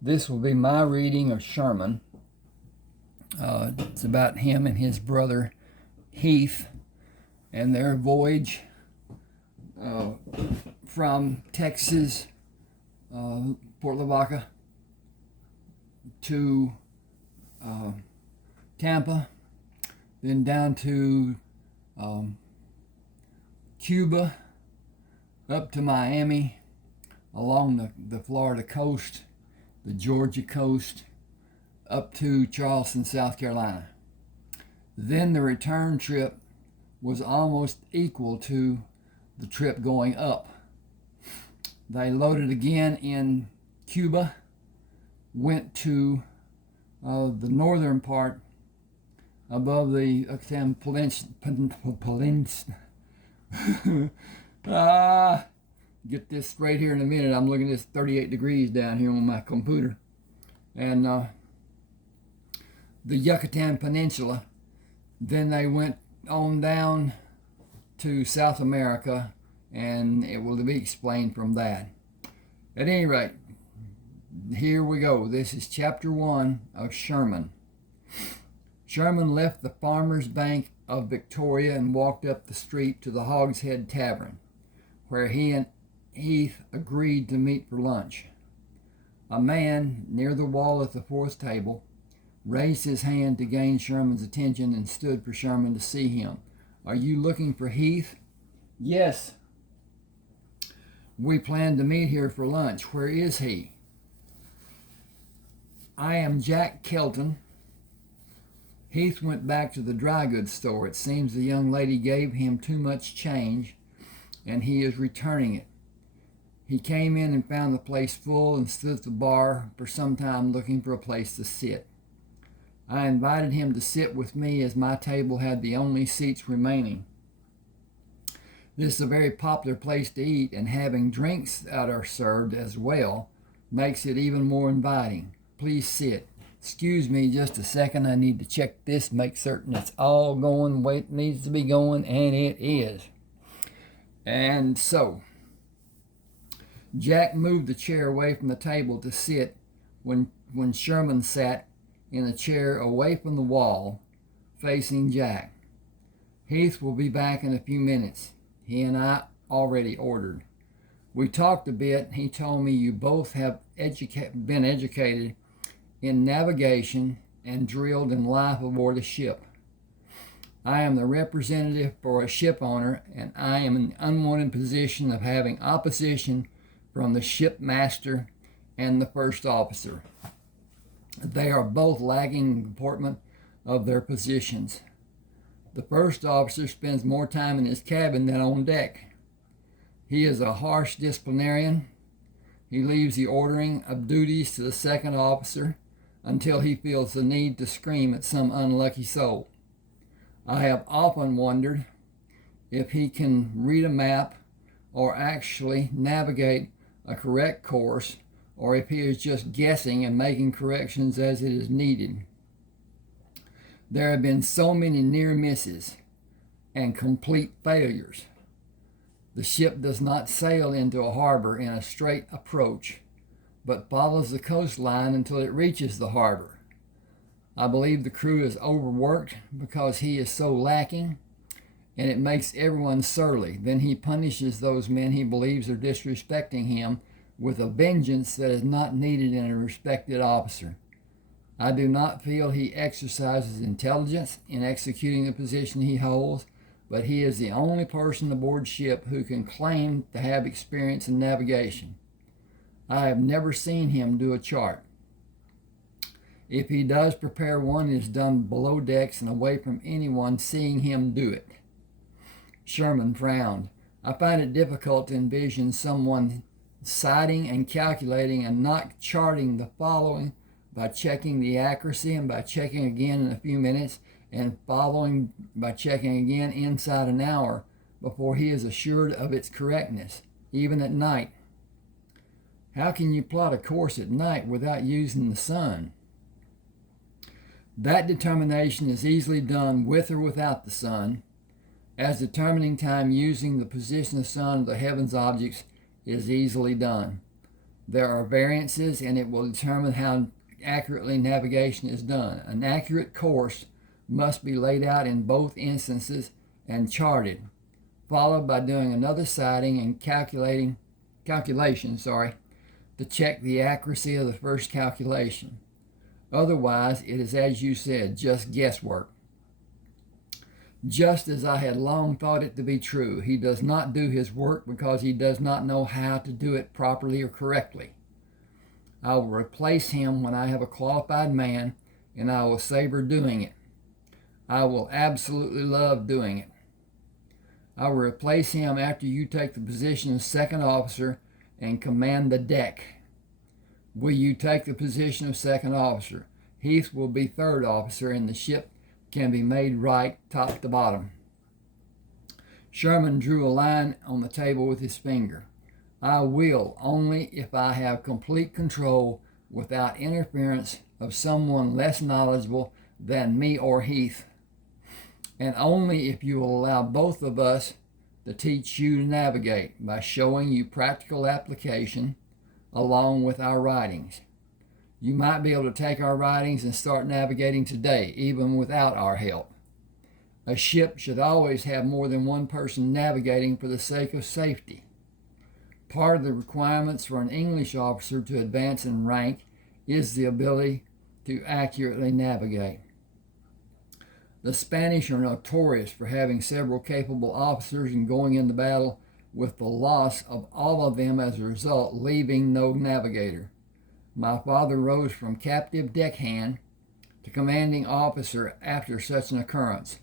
This will be my reading of Sherman. It's about him and his brother Heath and their voyage from Texas, Port Lavaca, to Tampa, then down to Cuba, up to Miami, along the Florida coast, the Georgia coast, up to Charleston, South Carolina. Then the return trip was almost equal to the trip going up. They loaded again in Cuba, went to the northern part above the get this straight here in a minute. I'm looking at this 38 degrees down here on my computer. And the Yucatan Peninsula. Then they went on down to South America, and it will be explained from that. At any rate, here we go. This is chapter 1 of Sherman. Sherman left the Farmers' Bank of Victoria and walked up the street to the Hogshead Tavern, where he and Heath agreed to meet for lunch. A man near the wall at the fourth table raised his hand to gain Sherman's attention and stood for Sherman to see him. "Are you looking for Heath?" "Yes. We planned to meet here for lunch. Where is he?" "I am Jack Kelton." Heath went back to the dry goods store. It seems the young lady gave him too much change, and he is returning it. He came in and found the place full and stood at the bar for some time looking for a place to sit. I invited him to sit with me as my table had the only seats remaining. This is a very popular place to eat, and having drinks that are served as well makes it even more inviting. Please sit. Excuse me just a second. I need to check this, make certain it's all going the way it needs to be going, and it is. And so, Jack moved the chair away from the table to sit when Sherman sat in a chair away from the wall, facing Jack. "Heath will be back in a few minutes. He and I already ordered. We talked a bit. He told me you both have been educated in navigation and drilled in life aboard a ship. I am the representative for a ship owner, and I am in the unwanted position of having opposition from the shipmaster and the first officer. They are both lacking in deportment of their positions. The first officer spends more time in his cabin than on deck. He is a harsh disciplinarian. He leaves the ordering of duties to the second officer until he feels the need to scream at some unlucky soul. I have often wondered if he can read a map or actually navigate a correct course, or if he is just guessing and making corrections as it is needed. There have been so many near misses and complete failures. The ship does not sail into a harbor in a straight approach, but follows the coastline until it reaches the harbor. I believe the crew is overworked because he is so lacking, and it makes everyone surly. Then he punishes those men he believes are disrespecting him with a vengeance that is not needed in a respected officer. I do not feel he exercises intelligence in executing the position he holds, but he is the only person aboard ship who can claim to have experience in navigation. I have never seen him do a chart. If he does prepare one, it is done below decks and away from anyone seeing him do it." Sherman frowned. "I find it difficult to envision someone sighting and calculating and not charting the following by checking the accuracy and by checking again in a few minutes and following by checking again inside an hour before he is assured of its correctness, even at night. How can you plot a course at night without using the sun?" "That determination is easily done with or without the sun, as determining time using the position of the sun of the heavens objects is easily done. There are variances, and it will determine how accurately navigation is done. An accurate course must be laid out in both instances and charted, followed by doing another sighting and calculation to check the accuracy of the first calculation. Otherwise, it is, as you said, just guesswork. Just as I had long thought it to be true, he does not do his work because he does not know how to do it properly or correctly. I will replace him when I have a qualified man, and I will savor doing it. I will absolutely love doing it. I will replace him after you take the position of second officer and command the deck. Will you take the position of second officer? Heath will be third officer, and the ship can be made right top to bottom. Sherman drew a line on the table with his finger. I will only if I have complete control without interference of someone less knowledgeable than me or Heath, and only if you will allow both of us to teach you to navigate by showing you practical application along with our writings. You might be able to take our writings and start navigating today, even without our help. A ship should always have more than one person navigating for the sake of safety. Part of the requirements for an English officer to advance in rank is the ability to accurately navigate. The Spanish are notorious for having several capable officers and going into battle with the loss of all of them as a result, leaving no navigator. My father rose from captive deckhand to commanding officer after such an occurrence,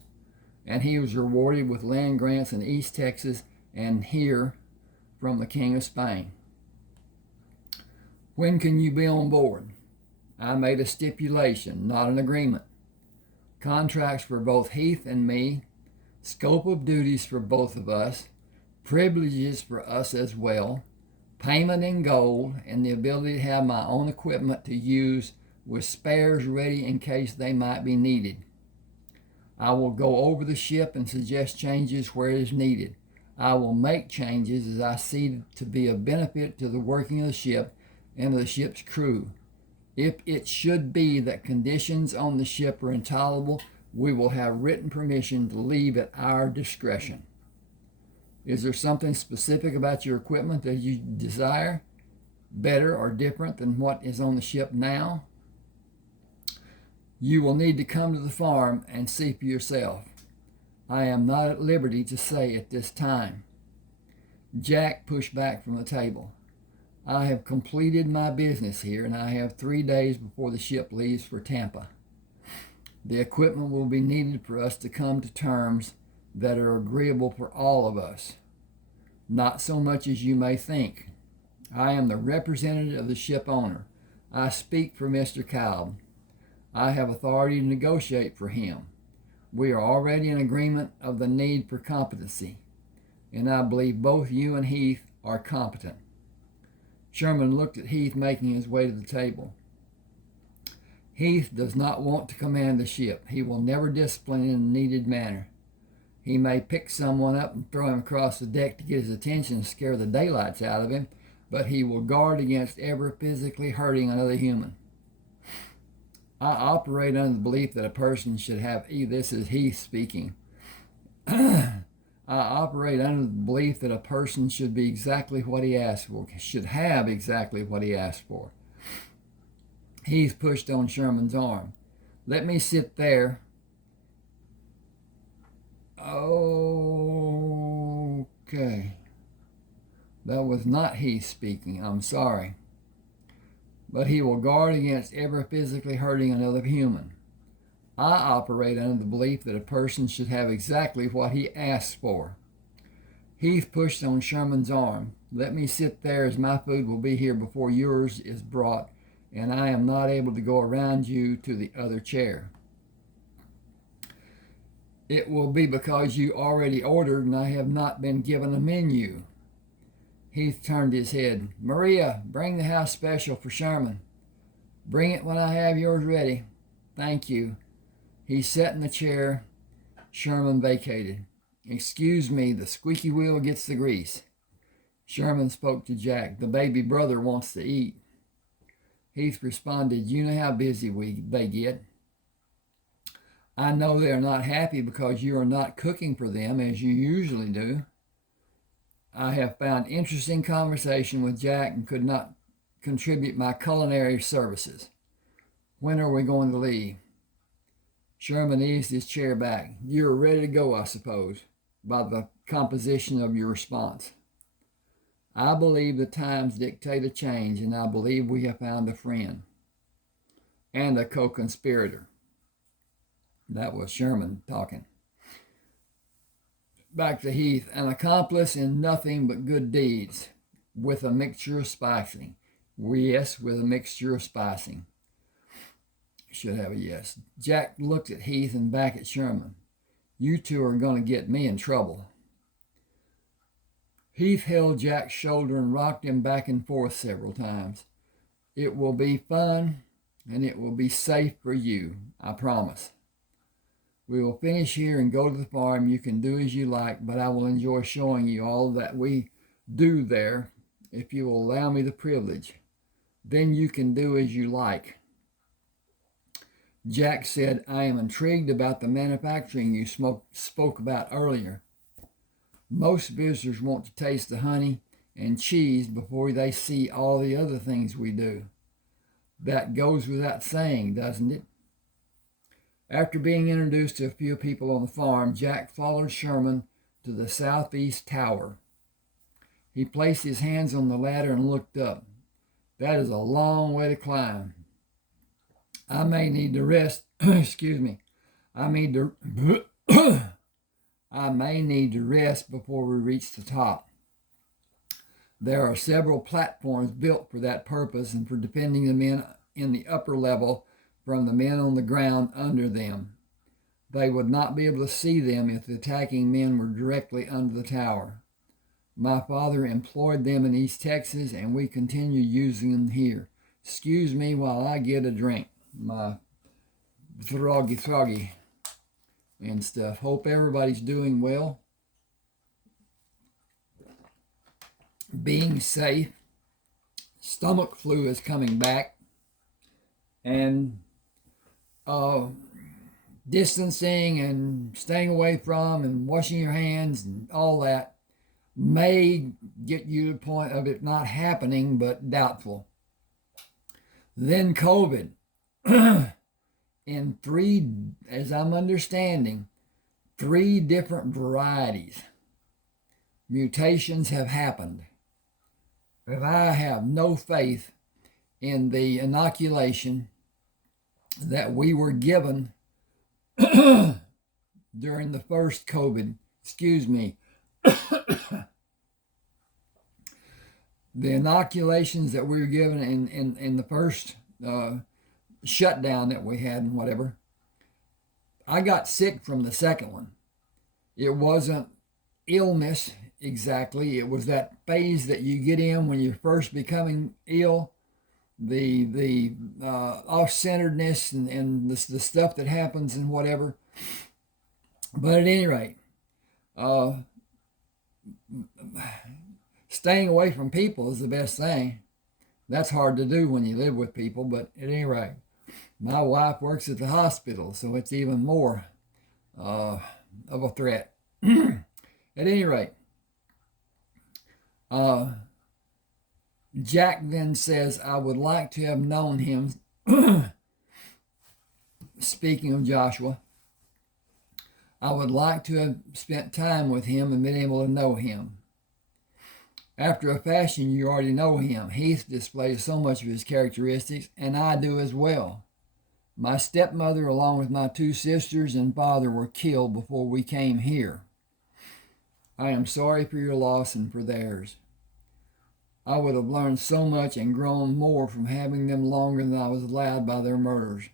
and he was rewarded with land grants in East Texas and here from the King of Spain. When can you be on board? I made a stipulation, not an agreement. Contracts for both Heath and me, scope of duties for both of us, privileges for us as well, payment in gold, and the ability to have my own equipment to use with spares ready in case they might be needed. I will go over the ship and suggest changes where it is needed. I will make changes as I see to be of benefit to the working of the ship and of the ship's crew. If it should be that conditions on the ship are intolerable, we will have written permission to leave at our discretion. Is there something specific about your equipment that you desire, better or different than what is on the ship now? You will need to come to the farm and see for yourself. I am not at liberty to say at this time. Jack pushed back from the table. I have completed my business here, and I have 3 days before the ship leaves for Tampa. The equipment will be needed for us to come to terms that are agreeable for all of us. Not so much as you may think. I am the representative of the ship owner. I speak for Mr. Kalb. I have authority to negotiate for him. We are already in agreement of the need for competency, and I believe both you and Heath are competent. Sherman looked at Heath making his way to the table. Heath does not want to command the ship. He will never discipline in a needed manner. He may pick someone up and throw him across the deck to get his attention and scare the daylights out of him, but he will guard against ever physically hurting another human. I operate under the belief that a person should have, this is Heath speaking. I operate under the belief that a person should be exactly what he asked for, should have exactly what he asked for. Heath pushed on Sherman's arm. Let me sit there. Okay. That was not Heath speaking. I'm sorry. But he will guard against ever physically hurting another human. I operate under the belief that a person should have exactly what he asks for. Heath pushed on Sherman's arm. Let me sit there, as my food will be here before yours is brought, and I am not able to go around you to the other chair. It will be because you already ordered and I have not been given a menu. Heath turned his head. Maria, bring the house special for Sherman. Bring it when I have yours ready. Thank you. He sat in the chair Sherman vacated. Excuse me, the squeaky wheel gets the grease. Sherman spoke to Jack. The baby brother wants to eat. Heath responded, you know how busy they get. I know they are not happy because you are not cooking for them as you usually do. I have found interesting conversation with Jack and could not contribute my culinary services. When are we going to leave? Sherman eased his chair back. You're ready to go, I suppose, by the composition of your response. I believe the times dictate a change, and I believe we have found a friend and a co-conspirator. That was Sherman talking. Back to Heath. An accomplice in nothing but good deeds, with a mixture of spicing. Yes, with a mixture of spicing. Should have a yes. Jack looked at Heath and back at Sherman. You two are going to get me in trouble. Heath held Jack's shoulder and rocked him back and forth several times. It will be fun, and it will be safe for you, I promise. We will finish here and go to the farm. You can do as you like, but I will enjoy showing you all that we do there, if you will allow me the privilege. Then you can do as you like. Jack said, I am intrigued about the manufacturing you spoke about earlier. Most visitors want to taste the honey and cheese before they see all the other things we do. That goes without saying, doesn't it? After being introduced to a few people on the farm, Jack followed Sherman to the southeast tower. He placed his hands on the ladder and looked up. That is a long way to climb. I may need to rest. Excuse me. I may need to rest before we reach the top. There are several platforms built for that purpose and for defending the men in the upper level from the men on the ground under them. They would not be able to see them if the attacking men were directly under the tower. My father employed them in East Texas, and we continue using them here. Excuse me while I get a drink. My froggy and stuff. Hope everybody's doing well, being safe. Stomach flu is coming back, and distancing and staying away from and washing your hands and all that may get you to the point of it not happening, but doubtful. Then COVID. In three, as I'm understanding, 3 different varieties. Mutations have happened. But I have no faith in the inoculation that we were given during the first COVID. Excuse me. The inoculations that we were given in the first shutdown that we had and whatever. I got sick from the second one. It wasn't illness exactly. It was that phase that you get in when you're first becoming ill, the off-centeredness and the stuff that happens and whatever. But at any rate, staying away from people is the best thing. That's hard to do when you live with people, but at any rate, my wife works at the hospital, so it's even more of a threat. At any rate, Jack then says, I would like to have known him. Speaking of Joshua, I would like to have spent time with him and been able to know him. After a fashion, you already know him. Heath displays so much of his characteristics, and I do as well. My stepmother, along with my 2 sisters and father, were killed before we came here. I am sorry for your loss and for theirs. I would have learned so much and grown more from having them longer than I was allowed by their murders.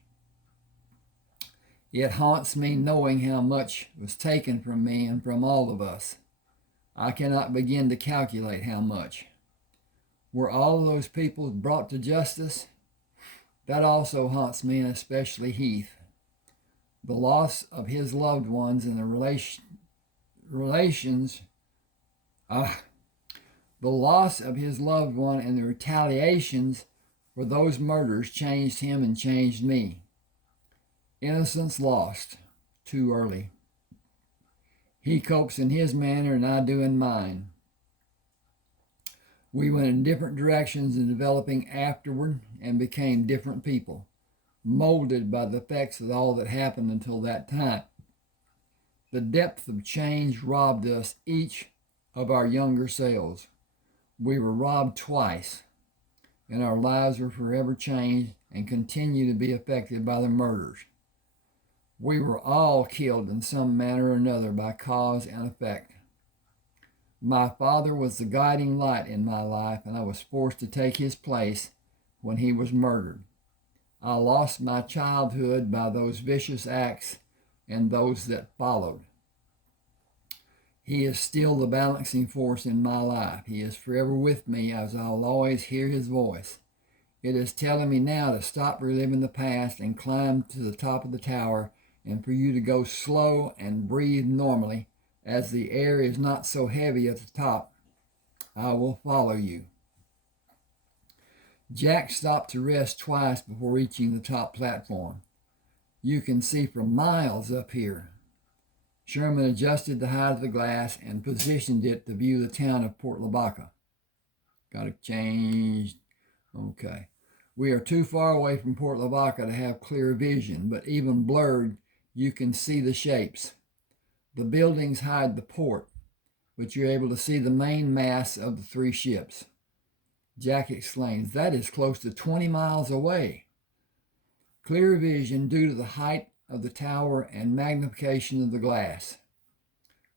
It haunts me knowing how much was taken from me and from all of us. I cannot begin to calculate how much. Were all of those people brought to justice? That also haunts me, and especially Heath. The loss of his loved ones and the relations The loss of his loved one and the retaliations for those murders changed him and changed me. Innocence lost too early. He copes in his manner and I do in mine. We went in different directions in developing afterward and became different people, molded by the effects of all that happened until that time. The depth of change robbed us each of our younger selves. We were robbed twice, and our lives were forever changed and continue to be affected by the murders. We were all killed in some manner or another by cause and effect. My father was the guiding light in my life, and I was forced to take his place when he was murdered. I lost my childhood by those vicious acts and those that followed. He is still the balancing force in my life. He is forever with me as I'll always hear his voice. It is telling me now to stop reliving the past and climb to the top of the tower, and for you to go slow and breathe normally as the air is not so heavy at the top. I will follow you. Jack stopped to rest twice before reaching the top platform. You can see for miles up here. Sherman adjusted the height of the glass and positioned it to view the town of Port Lavaca. Got to change. Okay. We are too far away from Port Lavaca to have clear vision, but even blurred, you can see the shapes. The buildings hide the port, but you're able to see the main mass of the three ships. Jack exclaims, "That is close to 20 miles away." Clear vision due to the height of the tower and magnification of the glass.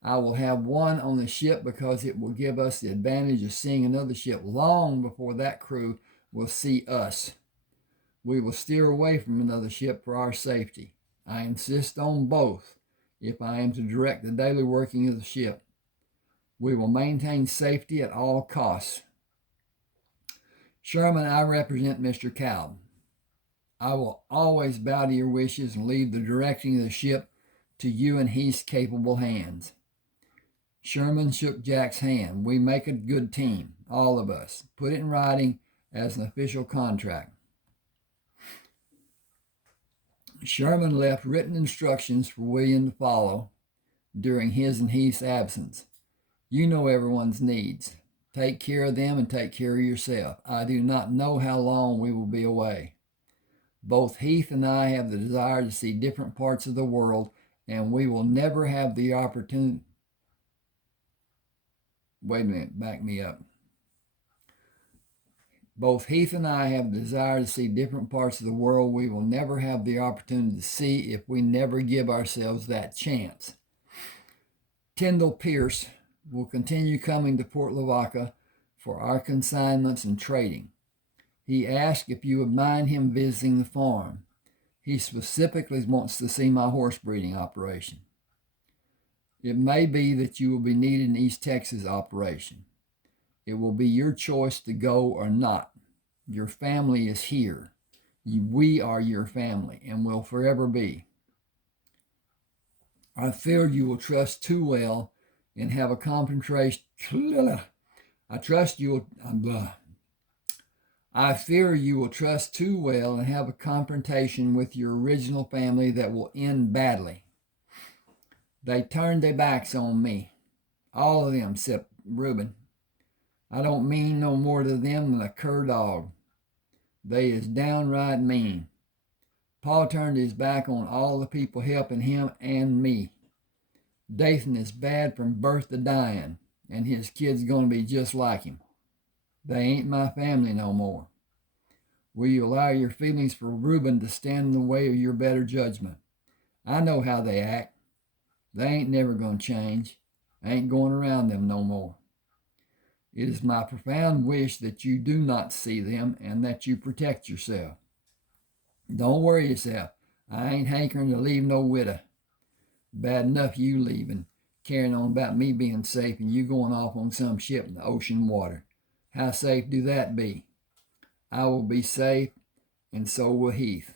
I will have one on the ship because it will give us the advantage of seeing another ship long before that crew will see us. We will steer away from another ship for our safety. I insist on both if I am to direct the daily working of the ship. We will maintain safety at all costs. Sherman, I represent Mr. Cowden. I will always bow to your wishes and leave the directing of the ship to you and Heath's capable hands. Sherman shook Jack's hand. We make a good team, all of us. Put it in writing as an official contract. Sherman left written instructions for William to follow during his and Heath's absence. You know everyone's needs. Take care of them and take care of yourself. I do not know how long we will be away. Both Heath and I have the desire to see different parts of the world, and we will never have the opportunity. Wait a minute, back me up. Both Heath and I have the desire to see different parts of the world we will never have the opportunity to see if we never give ourselves that chance. Tyndall Pierce will continue coming to Port Lavaca for our consignments and trading. He asked if you would mind him visiting the farm. He specifically wants to see my horse breeding operation. It may be that you will be needed in East Texas operation. It will be your choice to go or not. Your family is here. We are your family and will forever be. I fear you will trust too well and have a confrontation. I fear you will trust too well and have a confrontation with your original family that will end badly. They turned their backs on me. All of them except Reuben. I don't mean no more to them than a cur dog. They is downright mean. Paul turned his back on all the people helping him and me. Dathan is bad from birth to dying, and his kid's going to be just like him. They ain't my family no more. Will you allow your feelings for Reuben to stand in the way of your better judgment? I know how they act. They ain't never going to change. I ain't going around them no more. It is my profound wish that you do not see them and that you protect yourself. Don't worry yourself. I ain't hankering to leave no widow. Bad enough you leaving, carrying on about me being safe and you going off on some ship in the ocean water. How safe do that be? I will be safe, and so will Heath.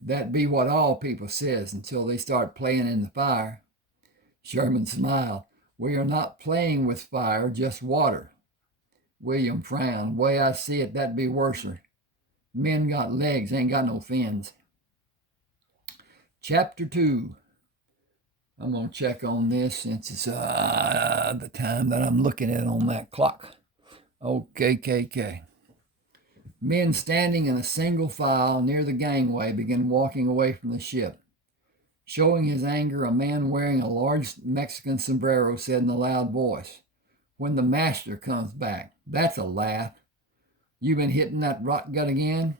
That be what all people says until they start playing in the fire. Sherman smiled. We are not playing with fire, just water. William frowned. Way I see it, that'd be worser. Men got legs, ain't got no fins. Chapter 2. I'm going to check on this since it's the time that I'm looking at on that clock. Okay. Men standing in a single file near the gangway began walking away from the ship. Showing his anger, a man wearing a large Mexican sombrero said in a loud voice, "When the master comes back." That's a laugh. You been hitting that rot gut again?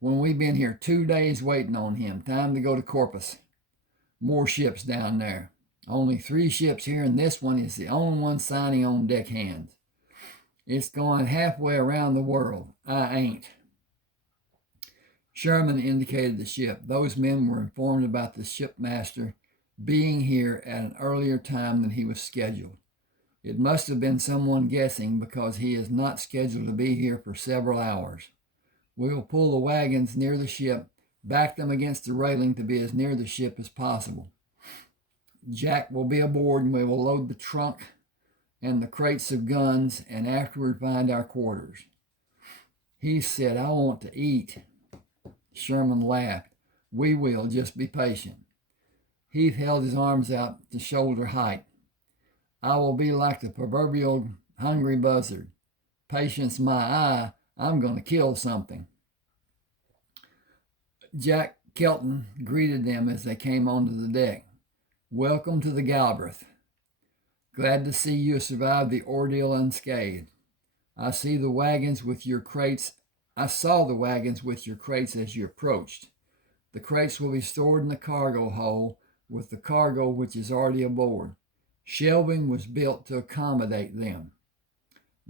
When we've been here 2 days waiting on him. Time to go to Corpus. More ships down there. Only 3 ships here, and this one is the only one signing on deck hands. It's going halfway around the world. I ain't. Sherman indicated the ship. Those men were informed about the shipmaster being here at an earlier time than he was scheduled. It must have been someone guessing, because he is not scheduled to be here for several hours. We will pull the wagons near the ship, back them against the railing to be as near the ship as possible. Jack will be aboard, and we will load the trunk and the crates of guns, and afterward find our quarters. He said, "I want to eat." Sherman laughed. "We will, just be patient." Heath held his arms out to shoulder height. "I will be like the proverbial hungry buzzard. Patience my eye, I'm going to kill something." Jack Kelton greeted them as they came onto the deck. "Welcome to the Galwerth. Glad to see you survived the ordeal unscathed. I saw the wagons with your crates as you approached. The crates will be stored in the cargo hold with the cargo which is already aboard. Shelving was built to accommodate them.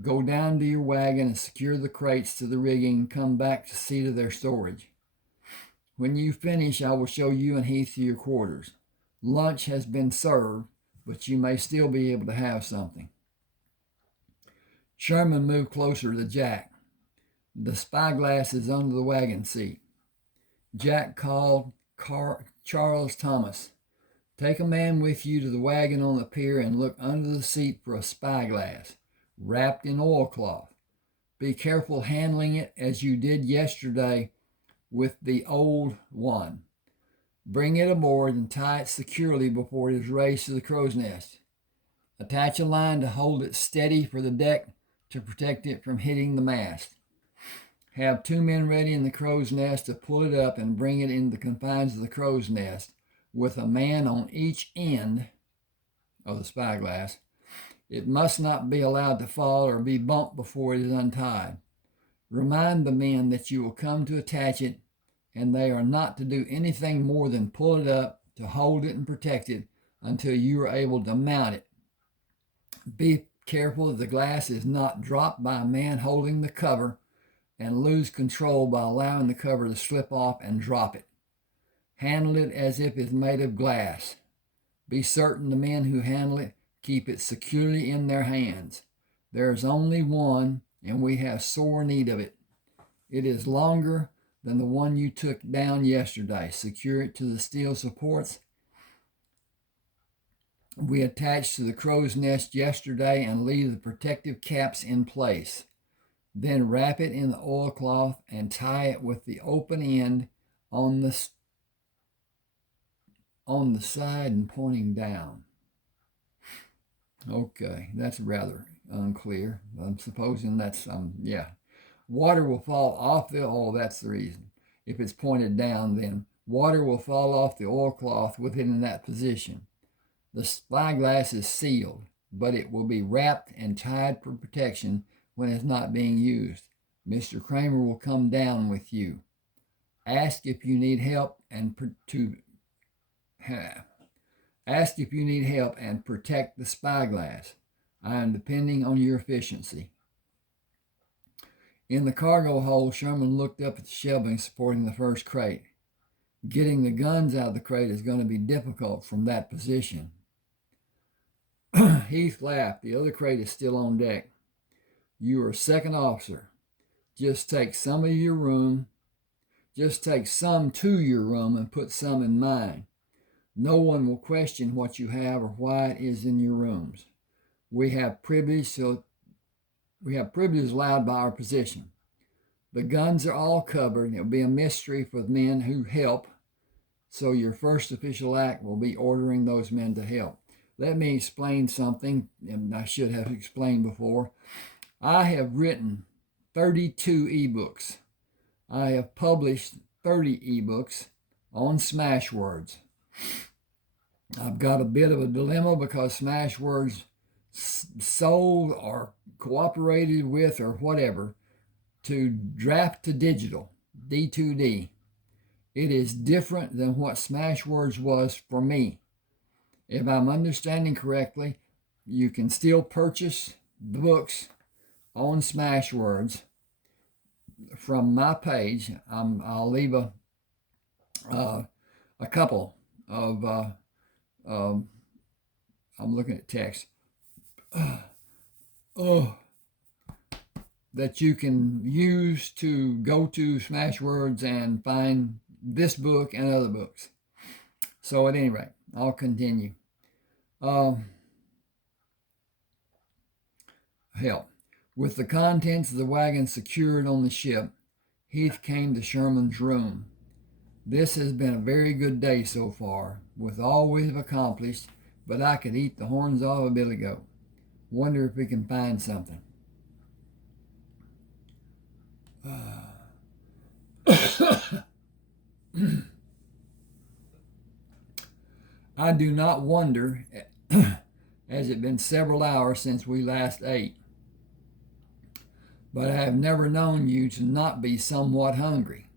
Go down to your wagon and secure the crates to the rigging and come back to see to their storage. When you finish, I will show you and Heath to your quarters. Lunch has been served, but you may still be able to have something." Sherman moved closer to Jack. "The spyglass is under the wagon seat." Jack called Charles Thomas. "Take a man with you to the wagon on the pier and look under the seat for a spyglass, wrapped in oilcloth. Be careful handling it as you did yesterday with the old one. Bring it aboard and tie it securely before it is raised to the crow's nest. Attach a line to hold it steady for the deck to protect it from hitting the mast. Have 2 men ready in the crow's nest to pull it up and bring it into the confines of the crow's nest, with a man on each end of the spyglass. It must not be allowed to fall or be bumped before it is untied. Remind the men that you will come to attach it, and they are not to do anything more than pull it up to hold it and protect it until you are able to mount it. Be careful that the glass is not dropped by a man holding the cover and lose control by allowing the cover to slip off and drop it. Handle it as if it's made of glass. Be certain the men who handle it keep it securely in their hands. There is only one, and we have sore need of it. It is longer than the one you took down yesterday. Secure it to the steel supports we attached to the crow's nest yesterday and leave the protective caps in place. Then wrap it in the oilcloth and tie it with the open end on the side and pointing down." Okay, that's rather unclear. I'm supposing that's, Water will fall off that's the reason. If it's pointed down, then water will fall off the oilcloth with it in that position. The spyglass is sealed, but it will be wrapped and tied for protection when it's not being used. Mr. Kramer will come down with you. Ask if you need help and protect the spyglass. I am depending on your efficiency. In the cargo hold, Sherman looked up at the shelving supporting the first crate. Getting the guns out of the crate is going to be difficult from that position. Heath laughed. "The other crate is still on deck. You are second officer. Just take some to your room and put some in mine. No one will question what you have or why it is in your rooms. We have privilege, so we have privilege allowed by our position. The guns are all covered. It will be a mystery for the men who help. So your first official act will be ordering those men to help. Let me explain something, and I should have explained before. I have written 32 ebooks. I have published 30 ebooks on Smashwords. I've got a bit of a dilemma because Smashwords sold or cooperated with or whatever to draft to digital, D2D. It is different than what Smashwords was for me. If I'm understanding correctly, you can still purchase the books on Smashwords from my page. I'll leave a couple of, I'm looking at text, that you can use to go to Smashwords and find this book and other books. So at any rate, I'll continue. Hell, with the contents of the wagon secured on the ship, Heath came to Sherman's room. This has been a very good day so far, with all we have accomplished, but I could eat the horns off a billy goat. Wonder if we can find something. I do not wonder, as it been several hours since we last ate, but I have never known you to not be somewhat hungry.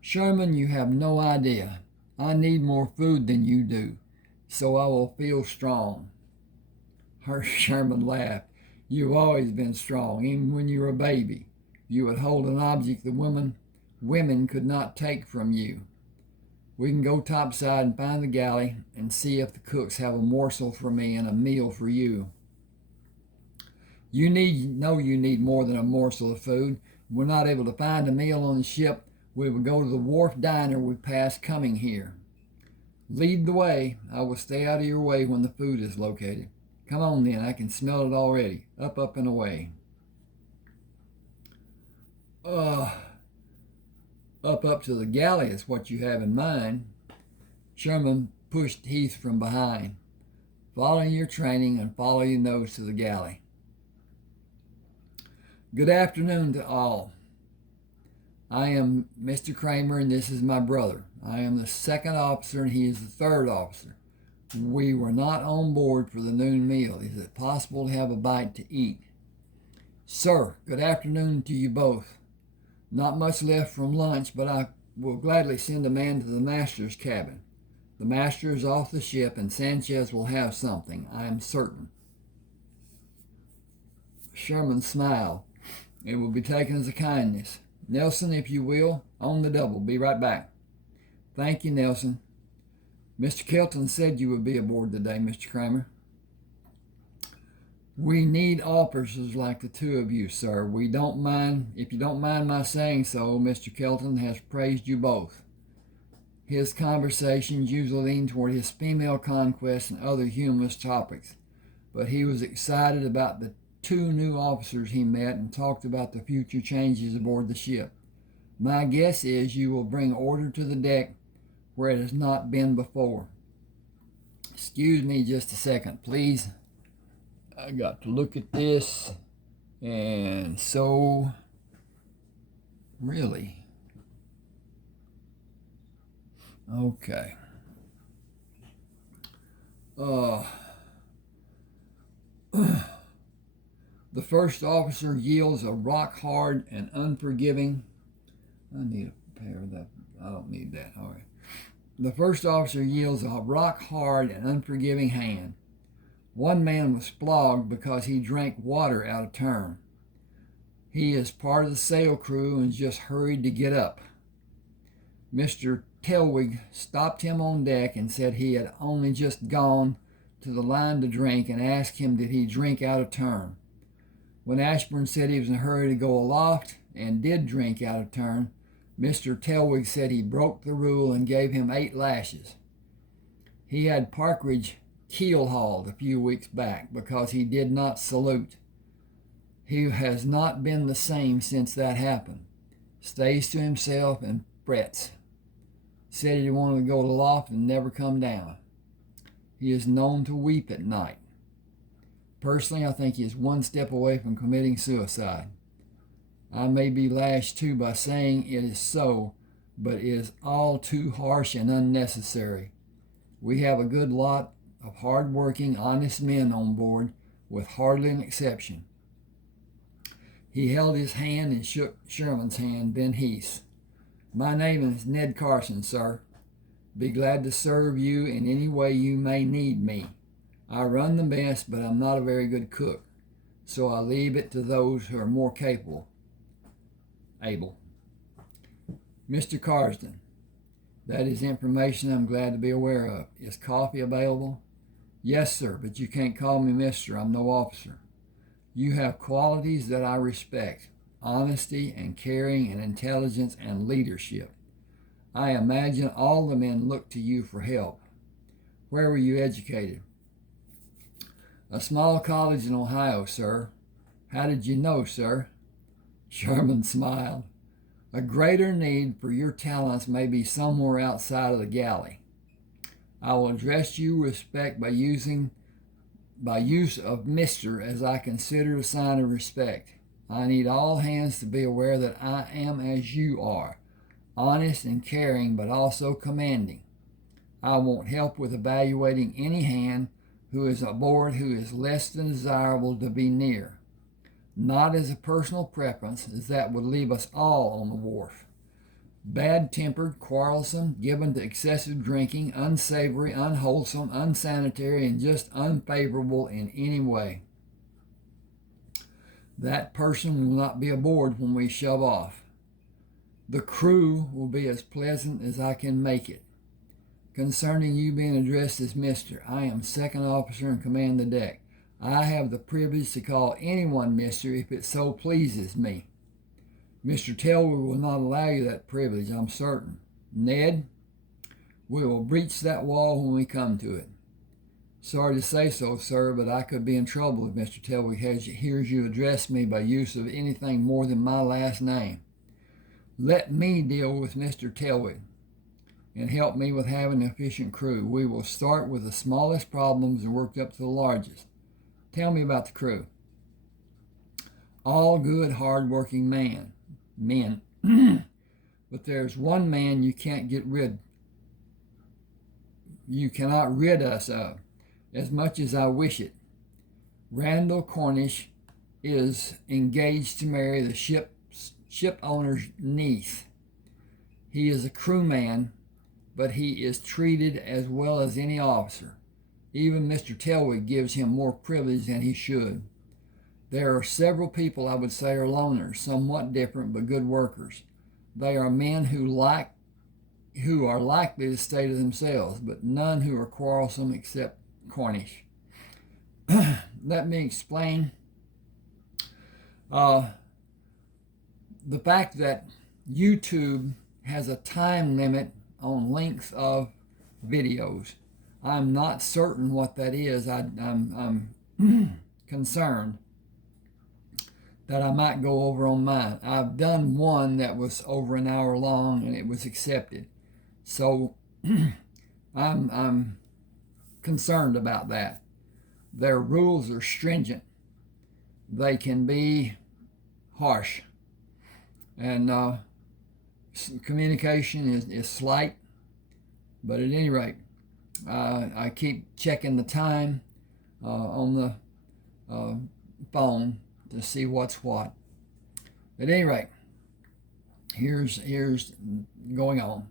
Sherman, you have no idea. I need more food than you do, so I will feel strong. Sherman laughed. You've always been strong, even when you were a baby. You would hold an object the women could not take from you. We can go topside and find the galley and see if the cooks have a morsel for me and a meal for you. You need more than a morsel of food. If we're not able to find a meal on the ship, we will go to the wharf diner we passed coming here. Lead the way. I will stay out of your way when the food is located. Come on then, I can smell it already. Up, up, and away. Up to the galley is what you have in mind. Sherman pushed Heath from behind. Follow your training and follow your nose to the galley. Good afternoon to all. I am Mr. Kramer and this is my brother. I am the second officer and he is the third officer. We were not on board for the noon meal. Is it possible to have a bite to eat? Sir, good afternoon to you both. Not much left from lunch, but I will gladly send a man to the master's cabin. The master is off the ship and Sanchez will have something, I am certain. Sherman smiled. It will be taken as a kindness. Nelson, if you will, on the double. Be right back. Thank you, Nelson. Mr. Kelton said you would be aboard today, Mr. Kramer. We need officers like the two of you, sir. If you don't mind my saying so, Mr. Kelton has praised you both. His conversations usually lean toward his female conquest and other humorous topics, but he was excited about the two new officers he met and talked about the future changes aboard the ship. My guess is you will bring order to the deck where it has not been before. Excuse me just a second, please. I got to look at this, and so really, okay. The first officer yields a rock-hard and unforgiving. I need a pair of that. I don't need that. All right. The first officer yields a rock-hard and unforgiving hand. One man was flogged because he drank water out of turn. He is part of the sail crew and just hurried to get up. Mr. Telwig stopped him on deck and said he had only just gone to the line to drink and asked him did he drink out of turn. When Ashburn said he was in a hurry to go aloft and did drink out of turn, Mr. Telwig said he broke the rule and gave him 8 lashes. He had Partridge keel hauled a few weeks back because he did not salute. He has not been the same since that happened. Stays to himself and frets. Said he wanted to go to the loft and never come down. He is known to weep at night. Personally, I think he is one step away from committing suicide. I may be lashed too by saying it is so, but it is all too harsh and unnecessary. We have a good lot of hard-working, honest men on board, with hardly an exception. He held his hand and shook Sherman's hand, then Heath's. My name is Ned Carson, sir. Be glad to serve you in any way you may need me. I run the mess, but I'm not a very good cook, so I leave it to those who are more able. Mr. Carsden, that is information I'm glad to be aware of. Is coffee available? Yes, sir, but you can't call me mister. I'm no officer. You have qualities that I respect: honesty and caring and intelligence and leadership. I imagine all the men look to you for help. Where were you educated? A small college in Ohio, sir. How did you know, sir? Sherman smiled. A greater need for your talents may be somewhere outside of the galley. I will address you with respect by use of Mr. as I consider a sign of respect. I need all hands to be aware that I am as you are, honest and caring, but also commanding. I want help with evaluating any hand who is aboard who is less than desirable to be near. Not as a personal preference, as that would leave us all on the wharf. Bad-tempered, quarrelsome, given to excessive drinking, unsavory, unwholesome, unsanitary, and just unfavorable in any way. That person will not be aboard when we shove off. The crew will be as pleasant as I can make it. Concerning you being addressed as Mr., I am second officer and command the deck. I have the privilege to call anyone Mr. if it so pleases me. Mr. Telwood will not allow you that privilege, I'm certain. Ned, we will breach that wall when we come to it. Sorry to say so, sir, but I could be in trouble if Mr. Telwood hears you address me by use of anything more than my last name. Let me deal with Mr. Telwood and help me with having an efficient crew. We will start with the smallest problems and work up to the largest. Tell me about the crew. All good, hard-working men. But there's one man you cannot rid us of, as much as I wish it. Randall Cornish is engaged to marry the ship owner's niece. He is a crewman, but he is treated as well as any officer. Even Mr. Telwood gives him more privilege than he should. There are several people I would say are loners, somewhat different but good workers. They are men who are likely to stay to themselves, but none who are quarrelsome except Cornish. Let me explain the fact that YouTube has a time limit on length of videos. I'm not certain what that is. I'm concerned that I might go over on mine. I've done one that was over an hour long and it was accepted. So I'm concerned about that. Their rules are stringent. They can be harsh. And communication is slight. But at any rate, I keep checking the time on the phone to see what's what. At any rate, here's going on.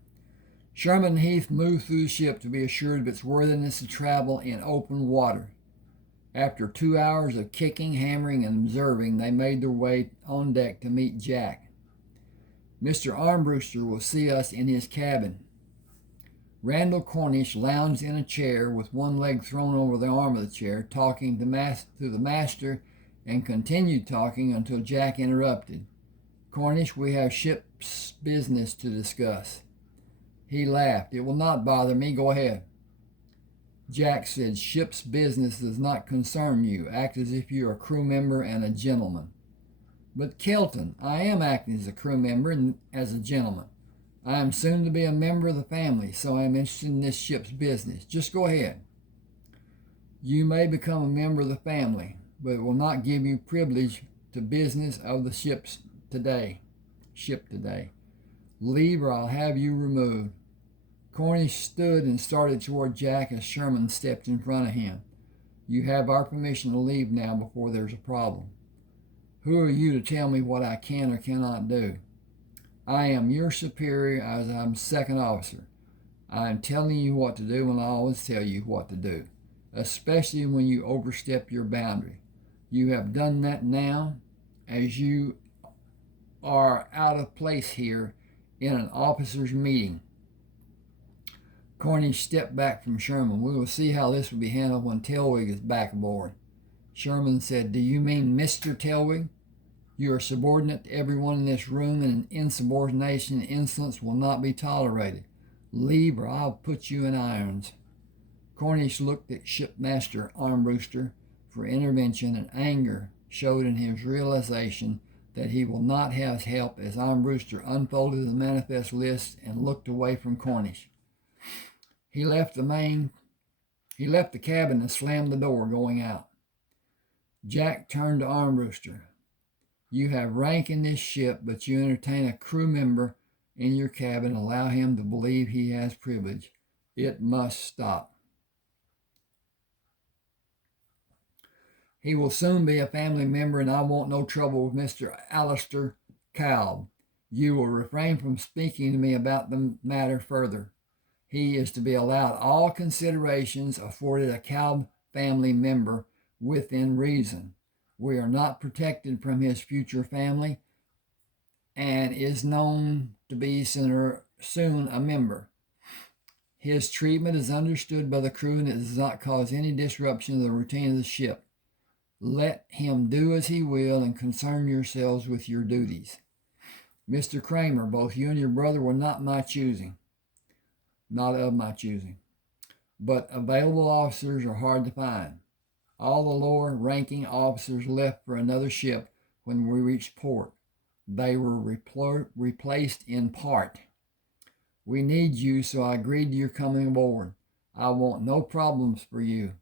Sherman and Heath moved through the ship to be assured of its worthiness to travel in open water. After 2 hours of kicking, hammering, and observing, they made their way on deck to meet Jack. Mr. Armbruster will see us in his cabin. Randall Cornish lounged in a chair with one leg thrown over the arm of the chair, talking to the master, and continued talking until Jack interrupted. Cornish, we have ship's business to discuss. He laughed. It will not bother me. Go ahead. Jack said, "Ship's business does not concern you. Act as if you are a crew member and a gentleman." "But Kelton, I am acting as a crew member and as a gentleman. I am soon to be a member of the family, so I am interested in this ship's business. Just go ahead." "You may become a member of the family, but it will not give you privilege to business of the ship today. Leave or I'll have you removed." Cornish stood and started toward Jack as Sherman stepped in front of him. "You have our permission to leave now before there's a problem." "Who are you to tell me what I can or cannot do?" "I am your superior as I'm second officer. I am telling you what to do, and I always tell you what to do, especially when you overstep your boundary. You have done that now, as you are out of place here in an officers' meeting." Cornish stepped back from Sherman. "We will see how this will be handled when Telwig is back aboard." Sherman said, "Do you mean Mr. Telwig? You are subordinate to everyone in this room, and insubordination and insolence will not be tolerated. Leave or I'll put you in irons." Cornish looked at Shipmaster Armbruster for intervention, and anger showed in his realization that he will not have help as Armbruster unfolded the manifest list and looked away from Cornish. He left the cabin and slammed the door, going out. Jack turned to Armbruster. "You have rank in this ship, but you entertain a crew member in your cabin, allow him to believe he has privilege. It must stop. He will soon be a family member, and I want no trouble with Mr. Alistair Calb. You will refrain from speaking to me about the matter further. He is to be allowed all considerations afforded a Calb family member within reason. We are not protected from his future family, and is known to be soon a member. His treatment is understood by the crew, and it does not cause any disruption of the routine of the ship. Let him do as he will, and concern yourselves with your duties. Mr. Kramer, both you and your brother were not of my choosing, but available officers are hard to find. All the lower ranking officers left for another ship when we reached port. They were replaced in part. We need you, so I agreed to your coming aboard. I want no problems from you.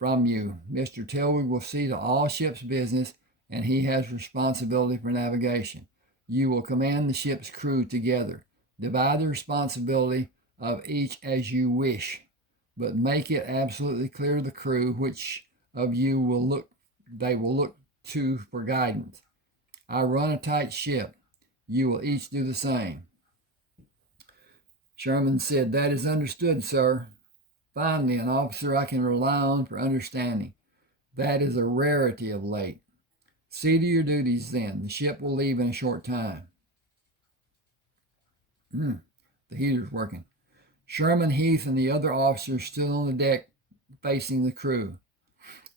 Mr. Telwig will see to all ship's business, and he has responsibility for navigation. You will command the ship's crew together. Divide the responsibility of each as you wish, but make it absolutely clear to the crew which of you they will look to for guidance. I run a tight ship. You will each do the same." Sherman said, "That is understood, sir. Finally, an officer I can rely on for understanding. That is a rarity of late. See to your duties then. The ship will leave in a short time." The heater's working. Sherman, Heath, and the other officers stood on the deck facing the crew.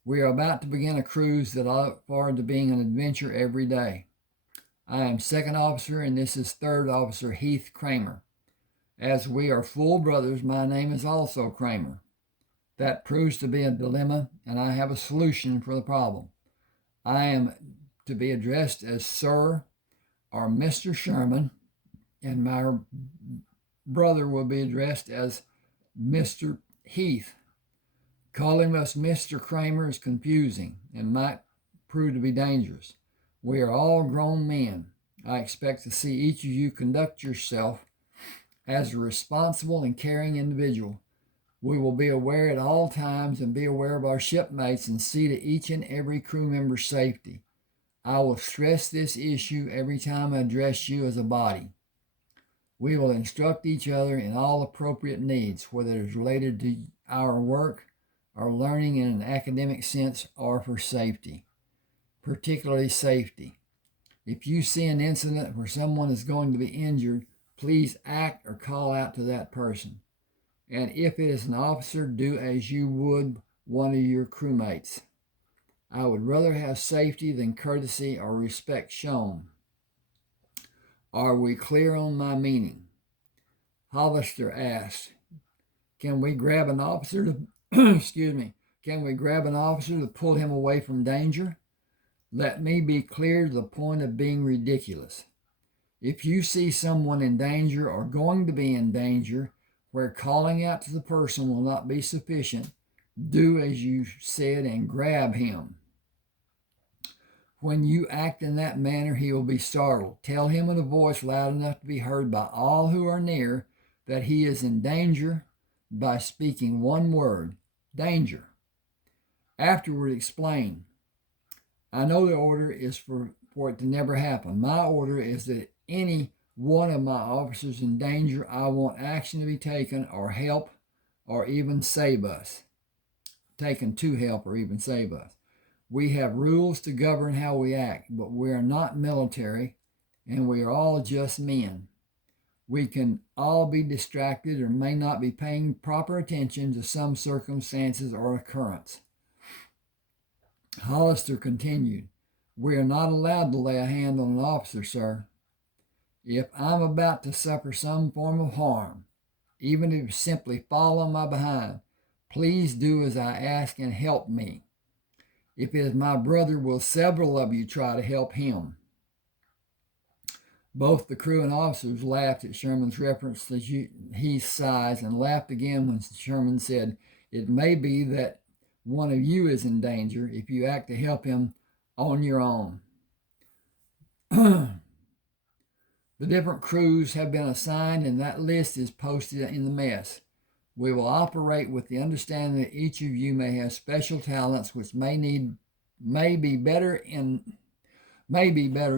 "We are about to begin a cruise that I look forward to being an adventure every day. I am second officer, and this is third officer Heath Kramer. As we are full brothers, my name is also Kramer. That proves to be a dilemma, and I have a solution for the problem. I am to be addressed as Sir or Mr. Sherman, and my brother will be addressed as Mr. Heath. Calling us Mr. Kramer is confusing and might prove to be dangerous. We are all grown men. I expect to see each of you conduct yourself as a responsible and caring individual. We will be aware at all times and be aware of our shipmates and see to each and every crew member's safety. I will stress this issue every time I address you as a body. We will instruct each other in all appropriate needs, whether it is related to our work or learning in an academic sense or for safety, particularly safety. If you see an incident where someone is going to be injured, please act or call out to that person. And if it is an officer, do as you would one of your crewmates. I would rather have safety than courtesy or respect shown. Are we clear on my meaning?" Hollister asked. Can we grab an officer to, excuse me, can we grab an officer to pull him away from danger? Let me be clear to the point of being ridiculous. If you see someone in danger or going to be in danger, where calling out to the person will not be sufficient, do as you said and grab him. When you act in that manner, he will be startled. Tell him in a voice loud enough to be heard by all who are near that he is in danger by speaking one word, danger. Afterward, explain. I know the order is for it to never happen. My order is that any one of my officers in danger, I want action to be taken or help or even save us. Taken to help or even save us. We have rules to govern how we act, but we are not military and we are all just men. We can all be distracted or may not be paying proper attention to some circumstances or occurrence. Hollister continued, we are not allowed to lay a hand on an officer, sir. If I'm about to suffer some form of harm, even if simply fall on my behind, please do as I ask and help me. If it is my brother, will several of you try to help him? Both the crew and officers laughed at Sherman's reference to Heath's size and laughed again when Sherman said, it may be that one of you is in danger if you act to help him on your own. The different crews have been assigned and that list is posted in the mess. We will operate with the understanding that each of you may have special talents which may be better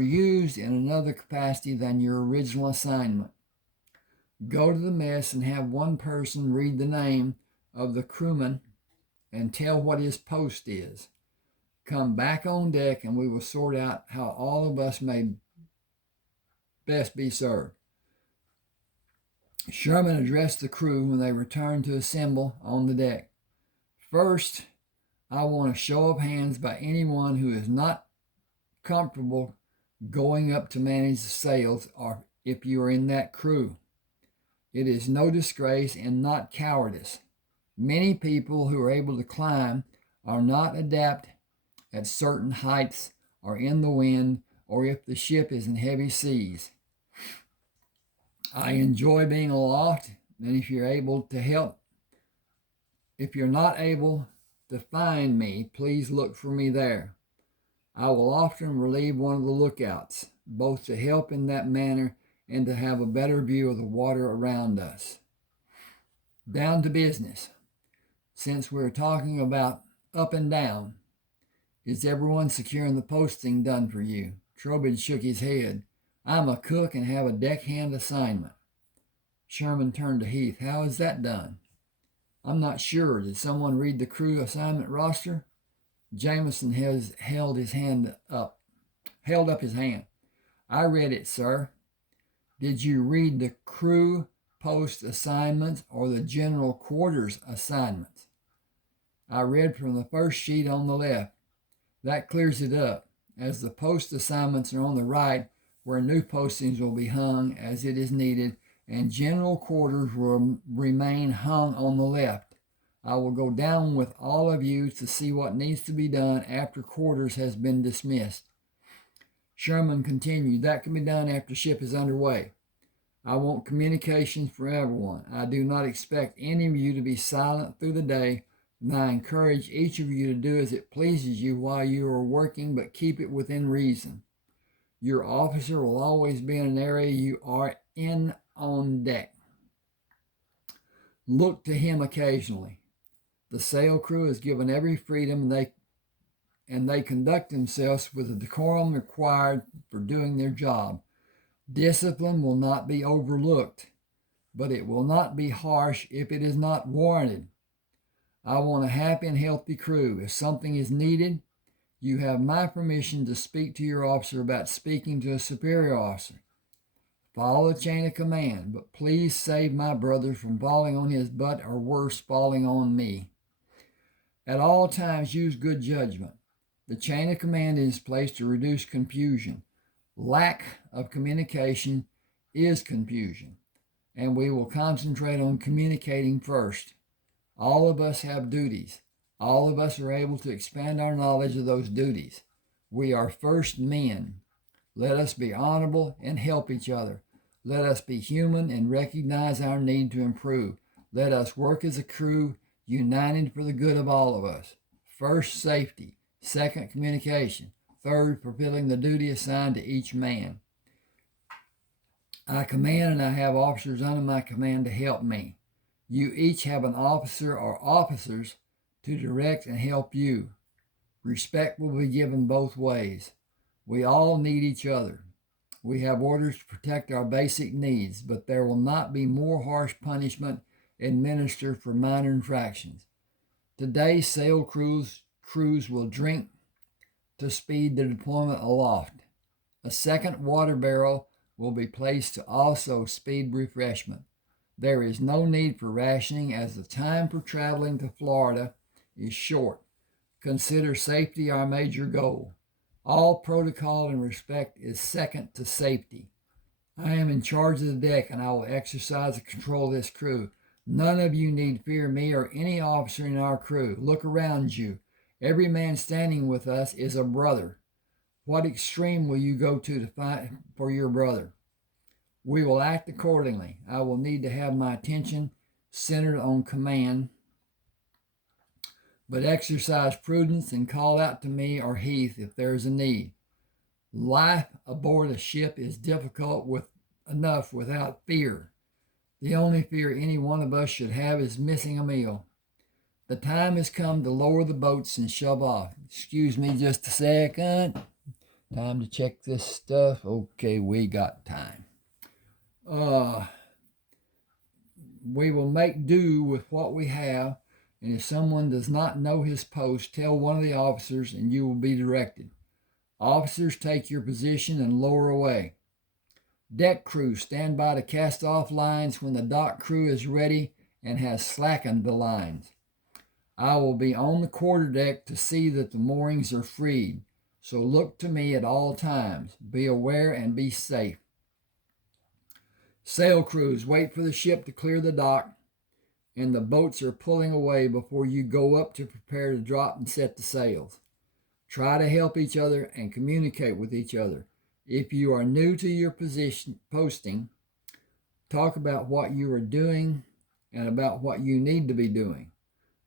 used in another capacity than your original assignment. Go to the mess and have one person read the name of the crewman and tell what his post is. Come back on deck and we will sort out how all of us may best be served. Sherman addressed the crew when they returned to assemble on the deck. First, I want a show of hands by anyone who is not comfortable going up to manage the sails, or if you are in that crew. It is no disgrace and not cowardice. Many people who are able to climb are not adept at certain heights or in the wind or if the ship is in heavy seas. I enjoy being aloft, and if you're not able to find me, please look for me there. I will often relieve one of the lookouts, both to help in that manner and to have a better view of the water around us. Down to business. Since we're talking about up and down, is everyone securing the posting done for you? Trowbridge shook his head. I'm a cook and have a deckhand assignment. Sherman turned to Heath. How is that done? I'm not sure. Did someone read the crew assignment roster? Jameson held up his hand. I read it, sir. Did you read the crew post assignments or the general quarters assignments? I read from the first sheet on the left. That clears it up, as the post assignments are on the right where new postings will be hung as it is needed, and general quarters will remain hung on the left. I will go down with all of you to see what needs to be done after quarters has been dismissed. Sherman continued, that can be done after ship is underway. I want communications for everyone. I do not expect any of you to be silent through the day, and I encourage each of you to do as it pleases you while you are working, but keep it within reason. Your officer will always be in an area you are in on deck. Look to him occasionally. The sail crew is given every freedom and they conduct themselves with the decorum required for doing their job. Discipline will not be overlooked, but it will not be harsh if it is not warranted. I want a happy and healthy crew. If something is needed, you have my permission to speak to your officer about speaking to a superior officer. Follow the chain of command, but please save my brother from falling on his butt or worse, falling on me. At all times, use good judgment. The chain of command is placed to reduce confusion. Lack of communication is confusion. and we will concentrate on communicating first. All of us have duties. All of us are able to expand our knowledge of those duties. We are first men. Let us be honorable and help each other. Let us be human and recognize our need to improve. Let us work as a crew, united for the good of all of us. First, safety. Second, communication. Third, fulfilling the duty assigned to each man. I command and I have officers under my command to help me. You each have an officer or officers to direct and help you. Respect will be given both ways. We all need each other. We have orders to protect our basic needs, but there will not be more harsh punishment administered for minor infractions. Today, sail crews will drink to speed the deployment aloft. A second water barrel will be placed to also speed refreshment. There is no need for rationing as the time for traveling to Florida is short. Consider safety our major goal. All protocol and respect is second to safety. I am in charge of the deck and I will exercise and control this crew. None of you need fear me or any officer in our crew. Look around you. Every man standing with us is a brother. What extreme will you go to fight for your brother? We will act accordingly. I will need to have my attention centered on command, but exercise prudence and call out to me or Heath if there is a need. Life aboard a ship is difficult enough without fear. The only fear any one of us should have is missing a meal. The time has come to lower the boats and shove off. Excuse me just a second. Time to check this stuff. Okay, we got time. We will make do with what we have, and if someone does not know his post, tell one of the officers and you will be directed. Officers, take your position and lower away. Deck crew, stand by to cast off lines when the dock crew is ready and has slackened the lines. I will be on the quarterdeck to see that the moorings are freed, so look to me at all times. Be aware and be safe. Sail crews, wait for the ship to clear the dock, and the boats are pulling away before you go up to prepare to drop and set the sails. Try to help each other and communicate with each other. If you are new to your posting, talk about what you are doing and about what you need to be doing.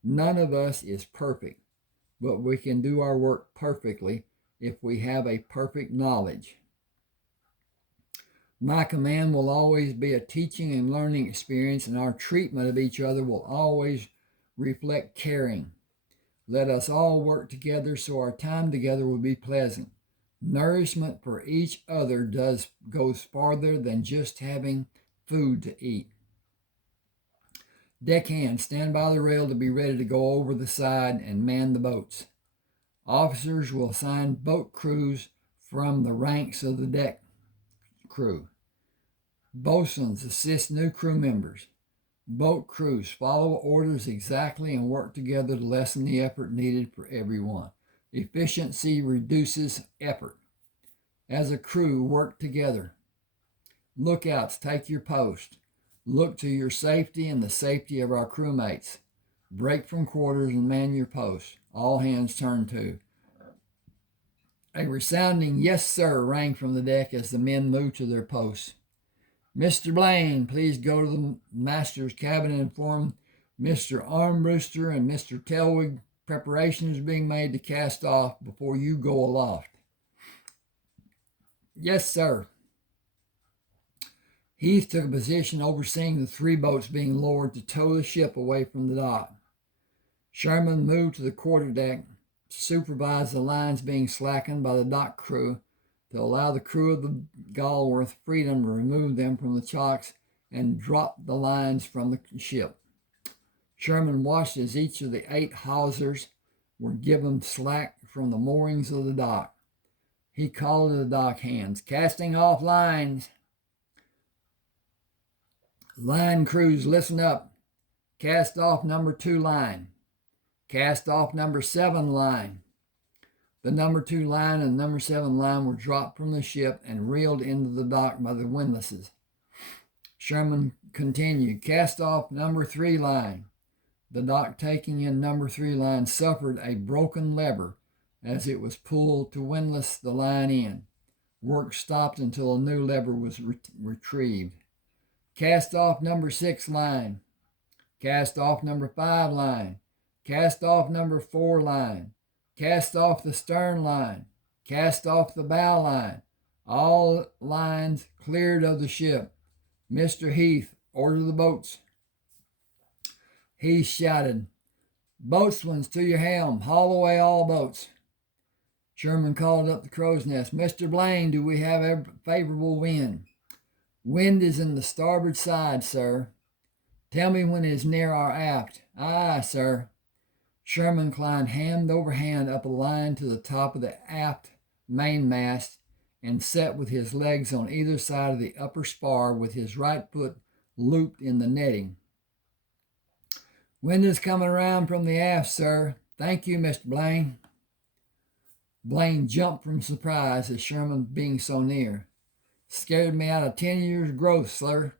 None of us is perfect, but we can do our work perfectly if we have a perfect knowledge. My command will always be a teaching and learning experience, and our treatment of each other will always reflect caring. Let us all work together so our time together will be pleasant. Nourishment for each other goes farther than just having food to eat. Deckhands, stand by the rail to be ready to go over the side and man the boats. Officers will assign boat crews from the ranks of the deck crew. Boatswains, assist new crew members. Boat crews, follow orders exactly and work together to lessen the effort needed for everyone. Efficiency reduces effort. As a crew, work together. Lookouts, take your post. Look to your safety and the safety of our crewmates. Break from quarters and man your post. All hands turn to. A resounding "Yes, sir" rang from the deck as the men moved to their posts. Mr. Blaine, please go to the master's cabin and inform Mr. Armbruster and Mr. Telwig preparations being made to cast off before you go aloft. Yes, sir. Heath took a position overseeing the 3 boats being lowered to tow the ship away from the dock. Sherman moved to the quarterdeck to supervise the lines being slackened by the dock crew to allow the crew of the Galwerth freedom to remove them from the chocks and drop the lines from the ship. Sherman watched as each of the 8 hawsers were given slack from the moorings of the dock. He called to the dock hands, "Casting off lines." Line crews, listen up. Cast off number 2 line. Cast off number 7 line. The number 2 line and number 7 line were dropped from the ship and reeled into the dock by the windlasses. Sherman continued, cast off number 3 line. The dock taking in number 3 line suffered a broken lever as it was pulled to windlass the line in. Work stopped until a new lever was retrieved. Cast off number 6 line. Cast off number 5 line. Cast off number 4 line. Cast off the stern line. Cast off the bow line. All lines cleared of the ship. Mr. Heath, order the boats. He shouted, boatswains to your helm, haul away all boats. Sherman called up the crow's nest, Mr. Blaine, do we have a favorable wind? Wind is in the starboard side, sir. Tell me when it is near our aft. Aye, sir. Sherman climbed hand over hand up a line to the top of the aft mainmast and sat with his legs on either side of the upper spar with his right foot looped in the netting. Wind is coming around from the aft, sir. Thank you, Mr. Blaine. Blaine jumped from surprise at Sherman being so near. Scared me out of 10 years' growth, sir.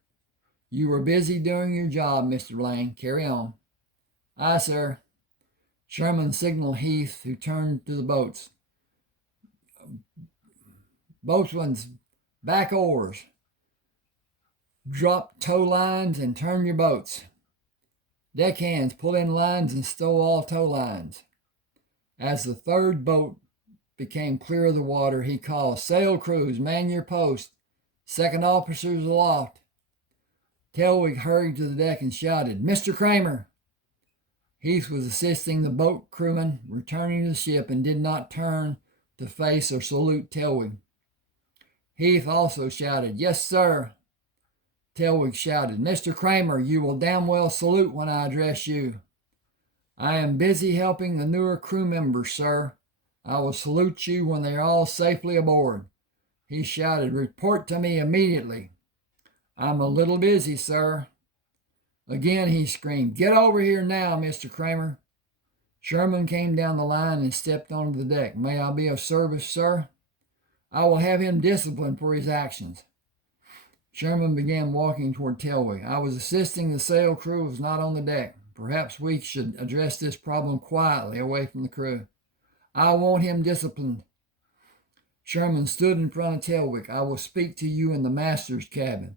You were busy doing your job, Mr. Blaine. Carry on. Aye, sir. Sherman signaled Heath, who turned to the boats. Boatswains, back oars. Drop tow lines and turn your boats. Deckhands, pull in lines and stow all tow lines. As the third boat became clear of the water, he called, sail crews, man your post. Second officers aloft. Telwig hurried to the deck and shouted, Mr. Kramer. Heath was assisting the boat crewman returning to the ship and did not turn to face or salute Telwig. Heath also shouted, yes, sir. Telwig shouted, Mr. Kramer, you will damn well salute when I address you. I am busy helping the newer crew members, sir. I will salute you when they are all safely aboard. He shouted, report to me immediately. I'm a little busy, sir. Again he screamed, get over here now, Mr. Kramer. Sherman came down the line and stepped onto the deck. May I be of service, sir? I will have him disciplined for his actions. Sherman began walking toward Telwig. I was assisting the sail crew, was not on the deck. Perhaps we should address this problem quietly away from the crew. I want him disciplined. Sherman stood in front of Telwig. I will speak to you in the master's cabin.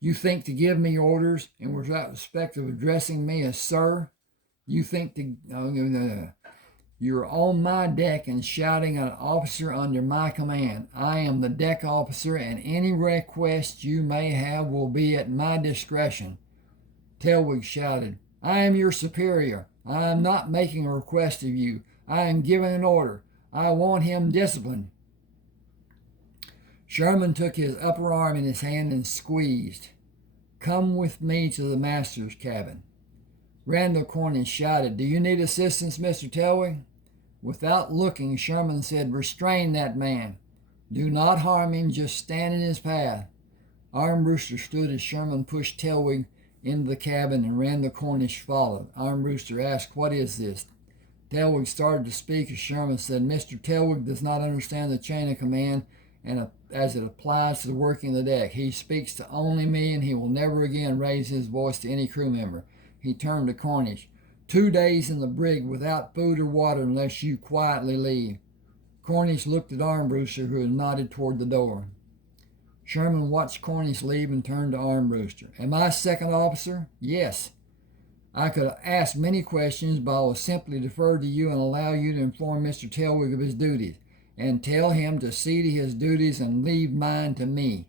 You think to give me orders, and without respect of addressing me as sir, you think to... You're on my deck and shouting at an officer under my command. I am the deck officer, and any request you may have will be at my discretion. Telwig shouted, I am your superior. I am not making a request of you. I am giving an order. I want him disciplined. Sherman took his upper arm in his hand and squeezed. Come with me to the master's cabin. Randall Cornish shouted, do you need assistance, Mr. Telwig? Without looking, Sherman said, restrain that man. Do not harm him, just stand in his path. Armbruster stood as Sherman pushed Telwig into the cabin and Randall Cornish followed. Armbruster asked, what is this? Telwig started to speak as Sherman said, Mr. Telwig does not understand the chain of command and as it applies to the working of the deck. He speaks to only me, and he will never again raise his voice to any crew member. He turned to Cornish. 2 days in the brig without food or water unless you quietly leave. Cornish looked at Armbruster, who had nodded toward the door. Sherman watched Cornish leave and turned to Armbruster. Am I second officer? Yes. I could ask many questions, but I will simply defer to you and allow you to inform Mr. Telwig of his duties, and tell him to see to his duties and leave mine to me.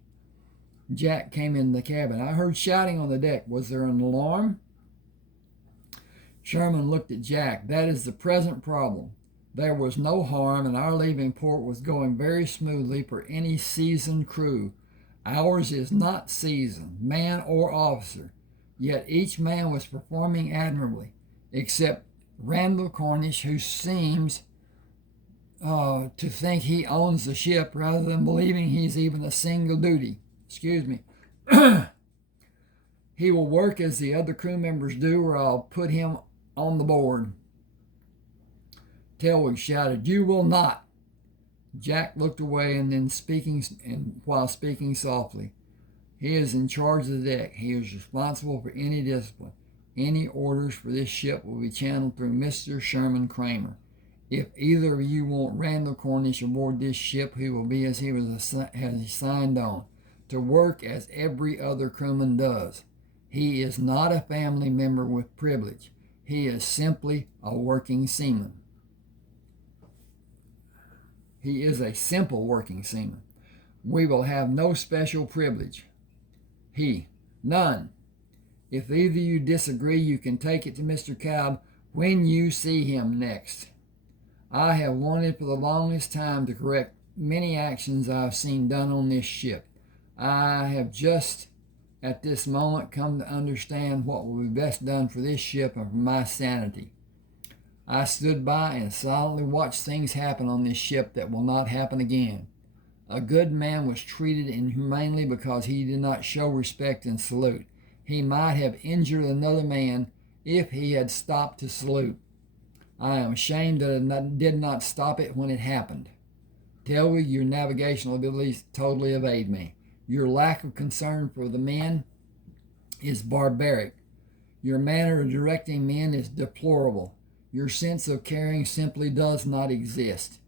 Jack came in the cabin. I heard shouting on the deck. Was there an alarm? Sherman looked at Jack. That is the present problem. There was no harm, and our leaving port was going very smoothly for any seasoned crew. Ours is not seasoned, man or officer, yet each man was performing admirably, except Randall Cornish, who seems to think he owns the ship rather than believing he's even a single duty. Excuse me. He will work as the other crew members do, or I'll put him on the board. Telwig shouted, you will not. Jack looked away and then while speaking softly. He is in charge of the deck. He is responsible for any discipline. Any orders for this ship will be channeled through Mr. Sherman Kramer. If either of you want Randall Cornish aboard this ship, he will be as he signed on, to work as every other crewman does. He is not a family member with privilege. He is simply a working seaman. He is a simple working seaman. We will have no special privilege. None. If either of you disagree, you can take it to Mr. Cobb when you see him next. I have wanted for the longest time to correct many actions I have seen done on this ship. I have just at this moment come to understand what will be best done for this ship and for my sanity. I stood by and silently watched things happen on this ship that will not happen again. A good man was treated inhumanely because he did not show respect and salute. He might have injured another man if he had stopped to salute. I am ashamed that I did not stop it when it happened. Telwood, your navigational abilities totally evade me. Your lack of concern for the men is barbaric. Your manner of directing men is deplorable. Your sense of caring simply does not exist.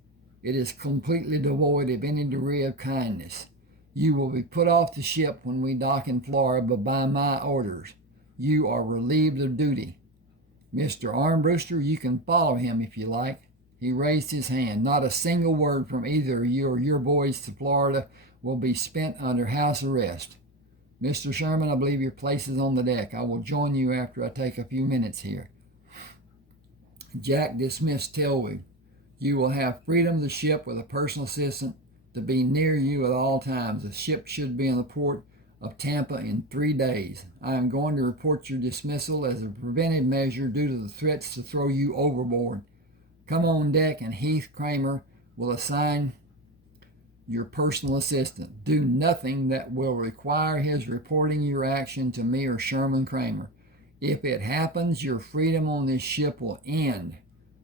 It is completely devoid of any degree of kindness. You will be put off the ship when we dock in Florida by my orders. You are relieved of duty. Mr. Armbruster, you can follow him if you like. He raised his hand. Not a single word from either of you or your voyage to Florida will be spent under house arrest. Mr. Sherman, I believe your place is on the deck. I will join you after I take a few minutes here. Jack dismissed Telwood. You will have freedom of the ship with a personal assistant to be near you at all times. The ship should be in the port of Tampa in 3 days. I am going to report your dismissal as a preventive measure due to the threats to throw you overboard. Come on deck and Heath Kramer will assign your personal assistant. Do nothing that will require his reporting your action to me or Sherman Kramer. If it happens, your freedom on this ship will end,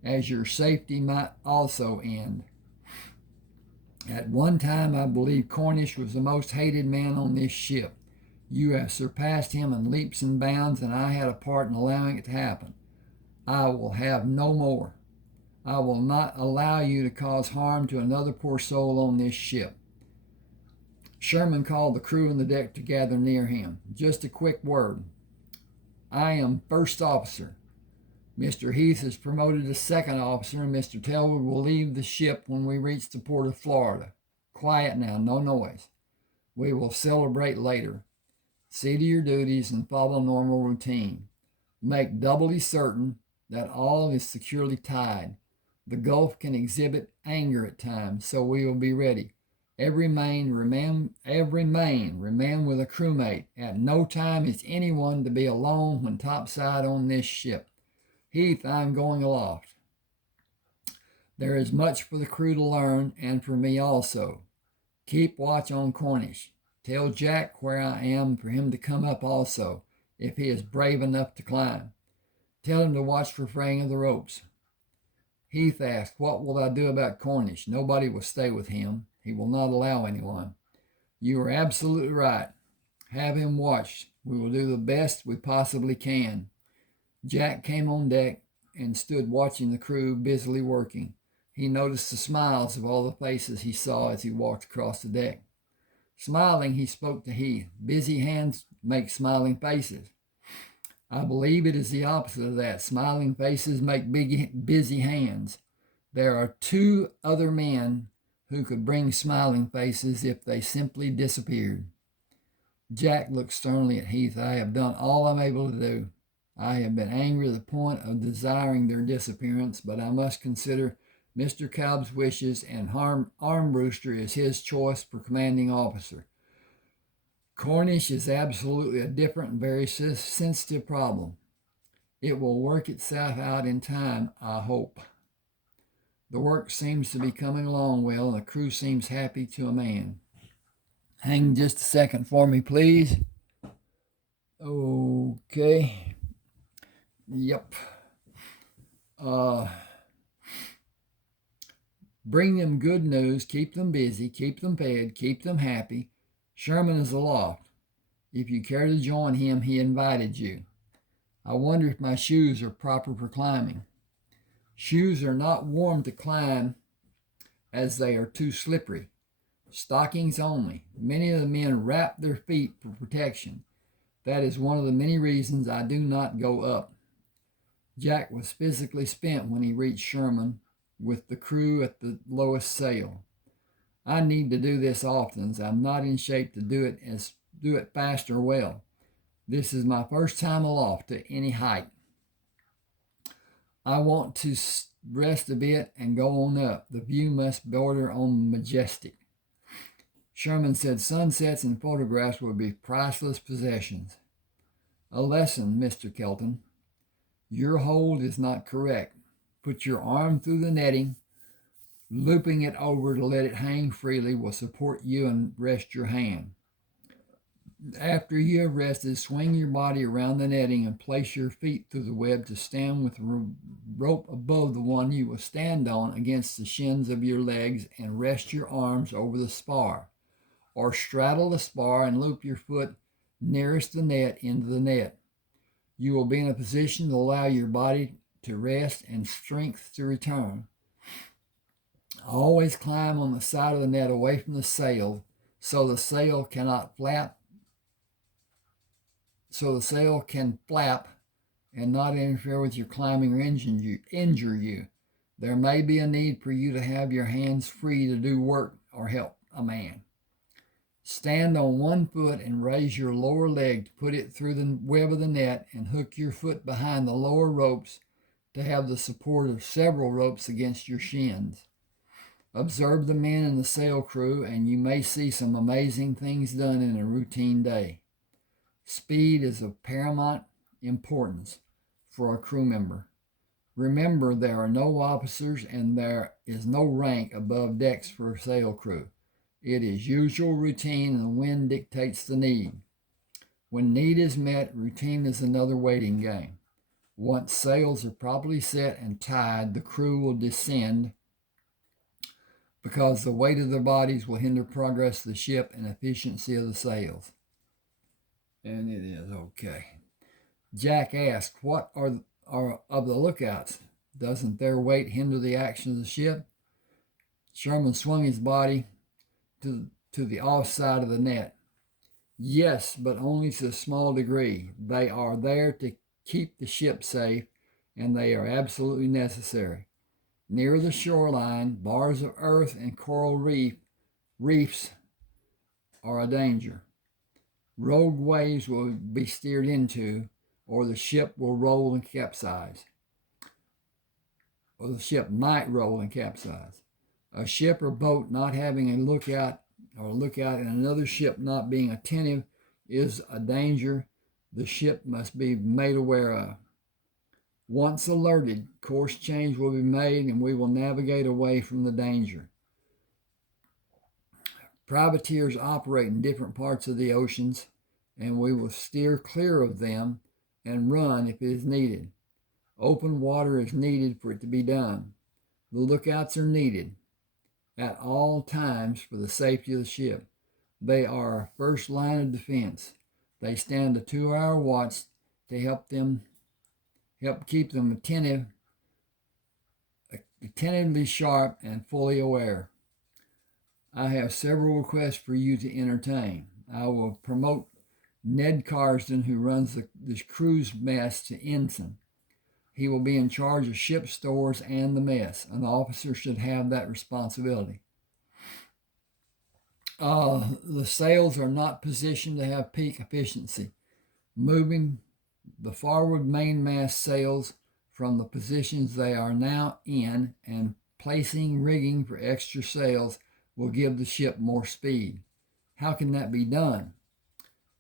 as your safety might also end. At one time, I believe Cornish was the most hated man on this ship. You have surpassed him in leaps and bounds, and I had a part in allowing it to happen. I will have no more. I will not allow you to cause harm to another poor soul on this ship. Sherman called the crew and the deck to gather near him. Just a quick word. I am first officer. Mr. Heath is promoted to second officer, and Mr. Telwood will leave the ship when we reach the port of Florida. Quiet now, no noise. We will celebrate later. See to your duties and follow normal routine. Make doubly certain that all is securely tied. The Gulf can exhibit anger at times, so we will be ready. Every man remain with a crewmate. At no time is anyone to be alone when topside on this ship. Heath, I am going aloft. There is much for the crew to learn, and for me also. Keep watch on Cornish. Tell Jack where I am for him to come up also, if he is brave enough to climb. Tell him to watch for fraying of the ropes. Heath asked, what will I do about Cornish? Nobody will stay with him. He will not allow anyone. You are absolutely right. Have him watched. We will do the best we possibly can. Jack came on deck and stood watching the crew busily working. He noticed the smiles of all the faces he saw as he walked across the deck. Smiling, he spoke to Heath. Busy hands make smiling faces. I believe it is the opposite of that. Smiling faces make busy hands. There are 2 other men who could bring smiling faces if they simply disappeared. Jack looked sternly at Heath. I have done all I'm able to do. I have been angry to the point of desiring their disappearance, but I must consider Mr. Cobb's wishes, and Armbruster is his choice for commanding officer. Cornish is absolutely a different and very sensitive problem. It will work itself out in time, I hope. The work seems to be coming along well, and the crew seems happy to a man. Hang just a second for me, please. Okay. Yep. Bring them good news, keep them busy, keep them fed, keep them happy. Sherman is aloft. If you care to join him, he invited you. I wonder if my shoes are proper for climbing. Shoes are not worn to climb as they are too slippery. Stockings only. Many of the men wrap their feet for protection. That is one of the many reasons I do not go up. Jack was physically spent when he reached Sherman with the crew at the lowest sail. I need to do this often, as I'm not in shape to do it fast or well. This is my first time aloft to any height. I want to rest a bit and go on up. The view must border on majestic. Sherman said sunsets and photographs would be priceless possessions. A lesson, Mr. Kelton. Your hold is not correct. Put your arm through the netting. Looping it over to let it hang freely will support you and rest your hand. After you have rested, swing your body around the netting and place your feet through the web to stand with the rope above the one you will stand on against the shins of your legs, and rest your arms over the spar. Or straddle the spar and loop your foot nearest the net into the net. You will be in a position to allow your body to rest and strength to return. Always climb on the side of the net away from the sail so the sail can flap and not interfere with your climbing or injure you. There may be a need for you to have your hands free to do work or help a man. Stand on one foot and raise your lower leg to put it through the web of the net, and hook your foot behind the lower ropes to have the support of several ropes against your shins. Observe the men in the sail crew, and you may see some amazing things done in a routine day. Speed is of paramount importance for a crew member. Remember, there are no officers and there is no rank above decks for a sail crew. It is usual routine, and the wind dictates the need. When need is met, routine is another waiting game. Once sails are properly set and tied, the crew will descend because the weight of their bodies will hinder progress of the ship and efficiency of the sails. And it is okay. Jack asked, what are of the lookouts? Doesn't their weight hinder the action of the ship? Sherman swung his body to the offside of the net. Yes, but only to a small degree. They are there to keep the ship safe, and they are absolutely necessary. Near the shoreline, bars of earth and coral reefs are a danger. Rogue waves will be steered into, or the ship will roll and capsize. Or the ship might roll and capsize. A ship or boat not having a lookout and another ship not being attentive is a danger the ship must be made aware of. Once alerted, course change will be made and we will navigate away from the danger. Privateers operate in different parts of the oceans, and we will steer clear of them and run if it is needed. Open water is needed for it to be done. The lookouts are needed at all times for the safety of the ship. They are our first line of defense. They stand a 2-hour watch to help keep them attentively sharp and fully aware. I have several requests for you to entertain. I will promote Ned Carsden, who runs the crew's mess, to ensign. He will be in charge of ship stores and the mess. An officer should have that responsibility. The sails are not positioned to have peak efficiency. Moving the forward mainmast sails from the positions they are now in and placing rigging for extra sails will give the ship more speed. How can that be done?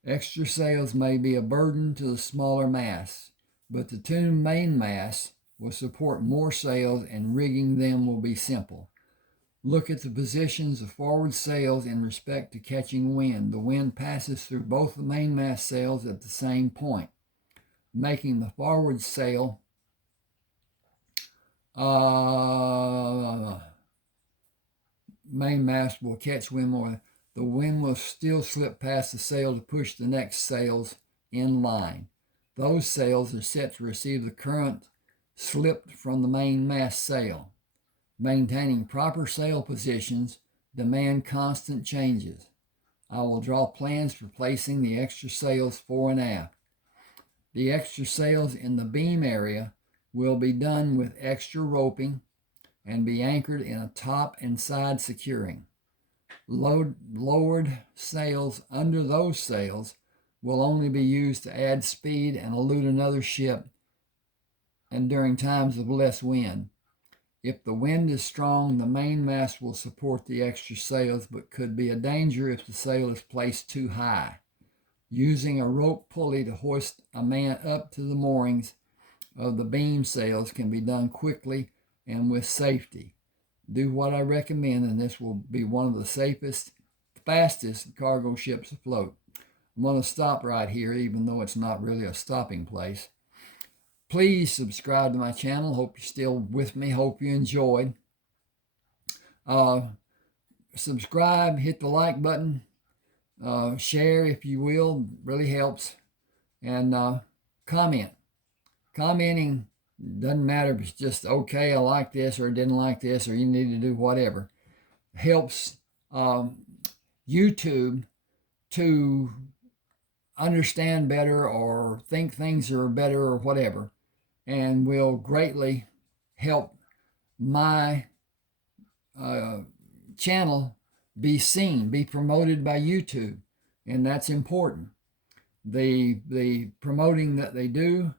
Extra sails may be a burden to the smaller masts, but the two mainmasts will support more sails and rigging them will be simple. Look at the positions of forward sails in respect to catching wind. The wind passes through both the mainmast sails at the same point, making the forward sail mainmast will catch wind more. the wind will still slip past the sail to push the next sails in line. Those sails are set to receive the current slipped from the mainmast sail. Maintaining proper sail positions demand constant changes. I will draw plans for placing the extra sails fore and aft. The extra sails in the beam area will be done with extra roping and be anchored in a top and side securing. Lowered sails under those sails will only be used to add speed and elude another ship and during times of less wind. If the wind is strong, the mainmast will support the extra sails, but could be a danger if the sail is placed too high. Using a rope pulley to hoist a man up to the moorings of the beam sails can be done quickly and with safety. Do what I recommend, and this will be one of the safest, fastest cargo ships afloat. I'm going to stop right here, even though it's not really a stopping place. Please subscribe to my channel. Hope you're still with me. Hope you enjoyed. Subscribe, hit the like button, share if you will, really helps. And comment. Commenting doesn't matter if it's just okay, I like this, or didn't like this, or you need to do whatever. Helps YouTube to understand better or think things are better or whatever, and will greatly help my channel be seen, be promoted by YouTube, and that's important. The promoting that they do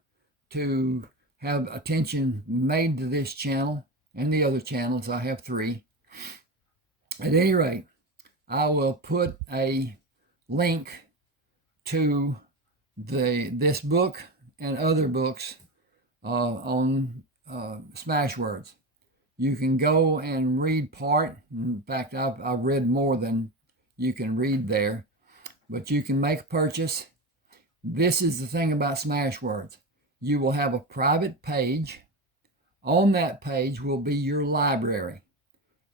to have attention made to this channel and the other channels. I have 3. At any rate, I will put a link to this book and other books on Smashwords. You can go and read part. In fact, I've read more than you can read there, but you can make a purchase. This is the thing about Smashwords. You will have a private page. On that page will be your library.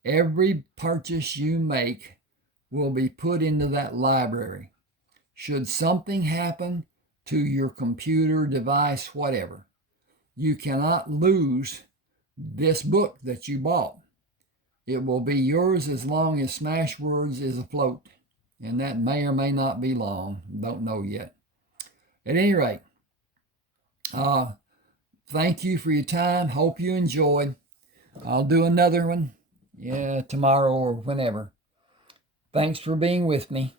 Every purchase you make will be put into that library. Should something happen to your computer, device, whatever, you cannot lose this book that you bought. It will be yours as long as Smashwords is afloat, and that may or may not be long. Don't know yet. At any rate, thank you for your time. Hope you enjoyed. I'll do another one, tomorrow or whenever. Thanks for being with me.